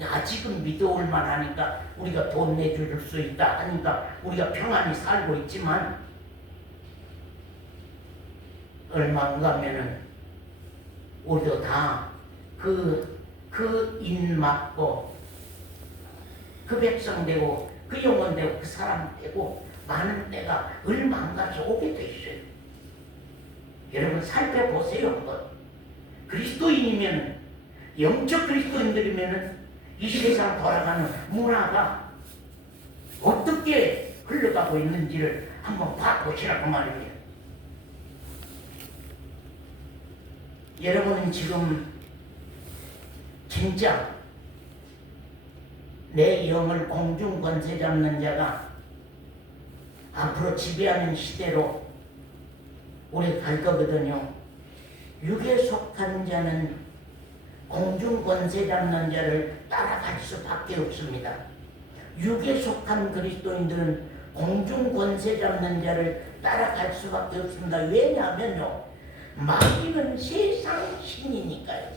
아직은 믿어올 만하니까 우리가 돈 내줄 수 있다 하니까 우리가 평안히 살고 있지만 얼마 안 가면은 우리도 다 그 인 맞고 그 백성 되고 그 영혼 되고 그 사람 되고 많은 때가 얼마 안 가서 오게 돼 있어요. 여러분 살펴보세요 한번. 그리스도인이면 영적 그리스도인들이면 이 세상 돌아가는 문화가 어떻게 흘러가고 있는지를 한번 봐보시라고 말입니다. 여러분은 지금 진짜 내 영을 공중 권세 잡는 자가 앞으로 지배하는 시대로 우리 갈 거거든요. 육에 속한 자는 공중 권세 잡는 자를 따라갈 수밖에 없습니다. 육에 속한 그리스도인들은 공중 권세 잡는 자를 따라갈 수밖에 없습니다. 왜냐하면요, 마귀는 세상 신이니까요.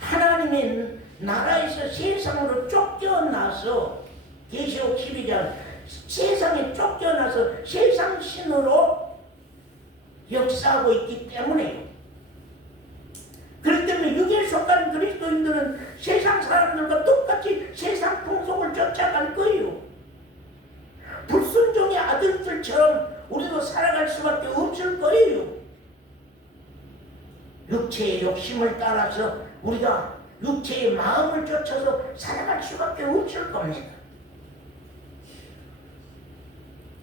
하나님의 나라에서 세상으로 쫓겨나서 계시록 12장 세상에 쫓겨나서 세상 신으로 역사하고 있기 때문에 그러면 육에 속한 그리스도인들은 세상 사람들과 똑같이 세상 풍속을 쫓아갈 거예요. 불순종의 아들들처럼 우리도 살아갈 수밖에 없을 거예요. 육체의 욕심을 따라서 우리가 육체의 마음을 쫓아서 살아갈 수밖에 없을 겁니다.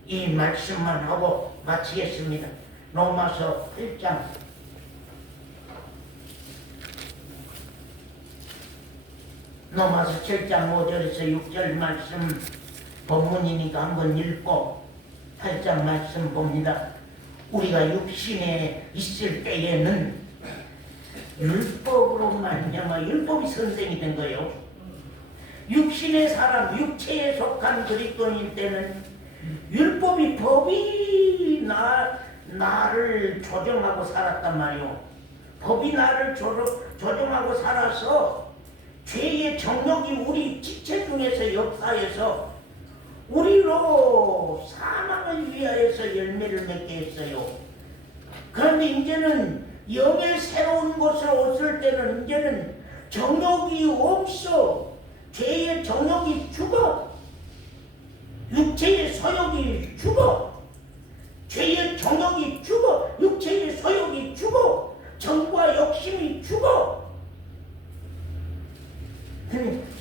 이 말씀만 하고 마치겠습니다. 로마서 1장 로마서 7장 5절에서 6절 말씀 본문이니까 한번 읽고 8장 말씀 봅니다. 우리가 육신에 있을 때에는 율법으로 말미암아 율법이 선생이 된 거예요. 육신의 사람, 육체에 속한 그리스도인 때는 율법이 법이 나를 조정하고 살았단 말이요. 법이 나를 조정하고 살아서 죄의 정욕이 우리 지체 중에서 역사해서 우리로 사망을 위하여서 열매를 맺게 했어요. 그런데 이제는 영의 새로운 곳으로 왔을 때는 이제는 정욕이 없어. 죄의 정욕이 죽어. 육체의 소욕이 죽어. 죄의 정욕이 죽어. 육체의 소욕이 죽어. 정과 욕심이 죽어.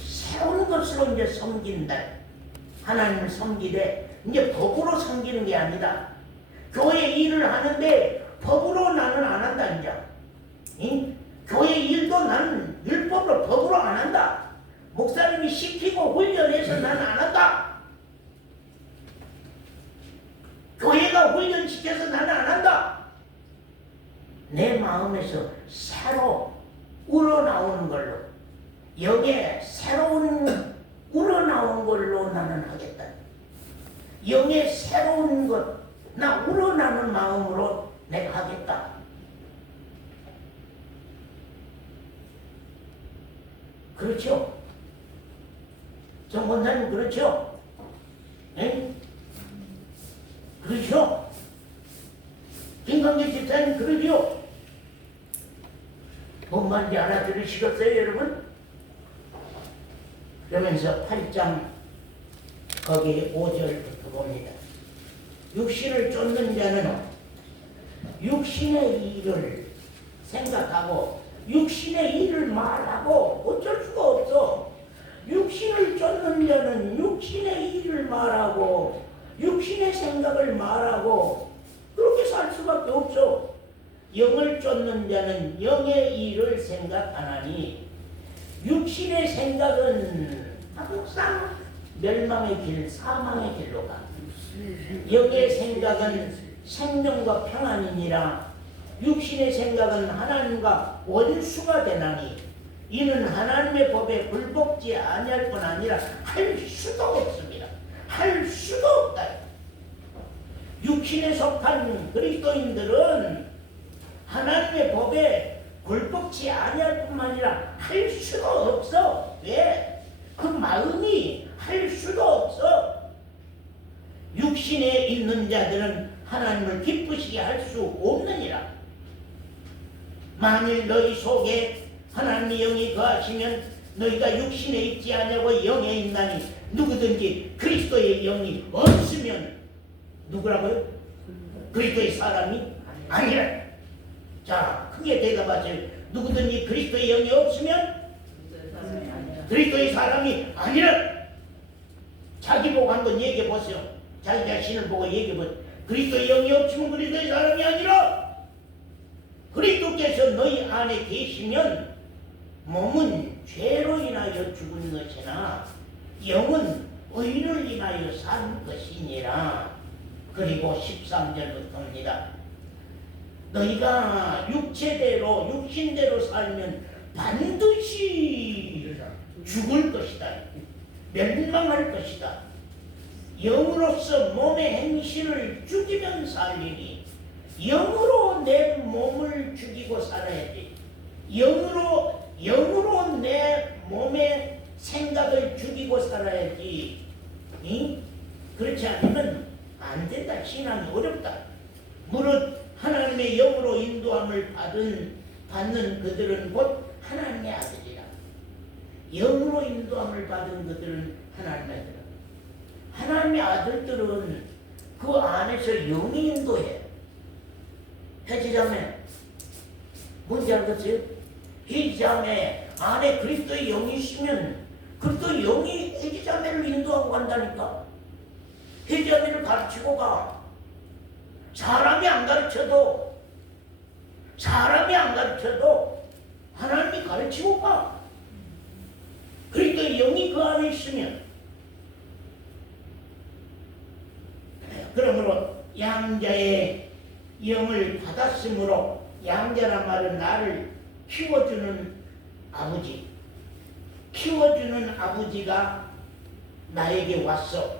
새로운 것으로 이제 섬긴다. 하나님을 섬기되 이제 법으로 섬기는 게 아니다. 교회 일을 하는데 법으로 나는 안 한다 이제. 응? 교회 일도 나는 율법으로 법으로 안 한다. 목사님이 시키고 훈련해서 나는 안 한다. 교회가 훈련시켜서 나는 안 한다. 내 마음에서 새로 우러나오는 걸로, 영의 새로운 우러나온 걸로 나는 하겠다. 영의 새로운 것, 나 우러나는 마음으로 내가 하겠다. 그렇죠? 정권사님 그렇죠? 에? 그렇죠? 김광재 집사님 그러죠? 뭔 말인지 알아들으시겠어요 여러분? 그러면서 8장 거기 5절부터 봅니다. 육신을 쫓는 자는 육신의 일을 생각하고 육신의 일을 말하고 어쩔 수가 없어. 육신을 쫓는 자는 육신의 일을 말하고 육신의 생각을 말하고 그렇게 살 수밖에 없어. 영을 쫓는 자는 영의 일을 생각하나니 육신의 생각은 항상 멸망의 길, 사망의 길로 가. 영의 생각은 생명과 평안이니라. 육신의 생각은 하나님과 원수가 되나니 이는 하나님의 법에 굴복지 아니할 뿐 아니라 할 수도 없습니다. 할 수도 없다. 육신에 속한 그리스도인들은 하나님의 법에 굴복지 아니할 뿐만 아니라 할 수도 없어. 왜? 그 마음이 할 수도 없어. 육신에 있는 자들은 하나님을 기쁘시게 할 수 없느니라. 만일 너희 속에 하나님의 영이 거하시면 너희가 육신에 있지 아니하고 영에 있나니 누구든지 그리스도의 영이 없으면 누구라고요? 그리스도의 사람이 아니라. 자, 크게 대답하세요. 누구든지 그리스도의 영이 없으면 그리스도의 사람이 아니라. 자기 보고 한번 얘기해 보세요. 자기 자신을 보고 얘기해 보세요. 그리스도의 영이 없으면 그리스도의 사람이 아니라. 그리스도께서 너희 안에 계시면 몸은 죄로 인하여 죽은 것이나 영은 의를 인하여 산 것이니라. 그리고 13절부터입니다. 너희가 육체대로 육신대로 살면 반드시 죽을 것이다. 멸망할 것이다. 영으로서 몸의 행실을 죽이면 살리니 영으로 내 몸을 죽이고 살아야지. 영으로 내 몸의 생각을 죽이고 살아야지. 응? 그렇지 않으면 안 된다. 신앙이 어렵다. 무릇 하나님의 영으로 인도함을 받는 그들은 곧 하나님의 아들이라. 영으로 인도함을 받은 그들은 하나님의 아들. 하나님의 아들들은 그 안에서 영이 인도해. 해지자매 뭔지 알겠어요? 해지자매 안에 그리스도의 영이 있으면 그리스도의 영이 해지자매를 인도하고 간다니까. 해지자매를 가르치고 가. 사람이 안 가르쳐도 하나님이 가르치고 가. 그리스도의 영이 그 안에 있으면. 그러므로 양자의 영을 받았으므로, 양자란 말은 나를 키워주는 아버지, 키워주는 아버지가 나에게 왔어.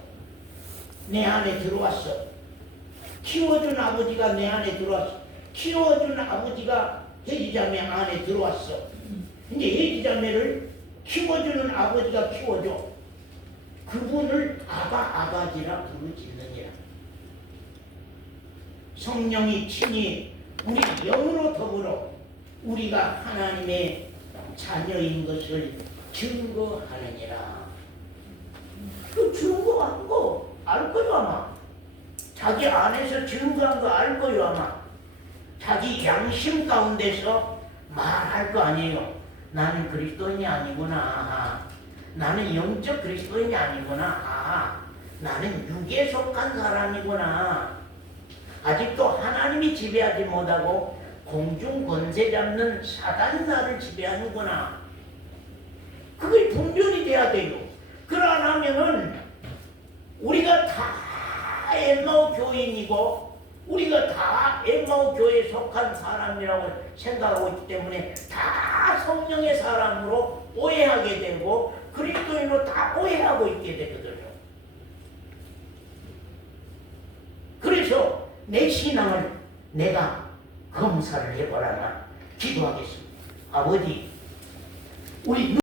내 안에 들어왔어. 키워준 아버지가 내 안에 들어왔어. 키워준 아버지가 해지자매 안에 들어왔어. 이제 해지자매를 키워주는 아버지가 키워줘. 그분을 아가지라 부르짖느니라. 성령이 친히 우리 영으로 더불어 우리가 하나님의 자녀인 것을 증거하느니라. 그 증거한 거 알 거요 아마. 자기 안에서 증거한 거 알 거요 아마. 자기 양심 가운데서 말할 거 아니에요. 나는 그리스도인이 아니구나. 나는 영적 그리스도인이 아니구나. 나는 육에 속한 사람이구나. 아직도 하나님이 지배하지 못하고 공중 권세 잡는 사단이 나를 지배하는구나. 그게 분별이 돼야 돼요. 그러려면은 우리가 다 엠마오 교인이고 우리가 다 엠마오 교회에 속한 사람이라고 생각하고 있기 때문에 다 성령의 사람으로 오해하게 되고 그리스도인으로 다 오해하고 있게 되거든요. 그래서 내 신앙을 내가 검사를 해보라나 기도하겠습니다. 아버지, 우리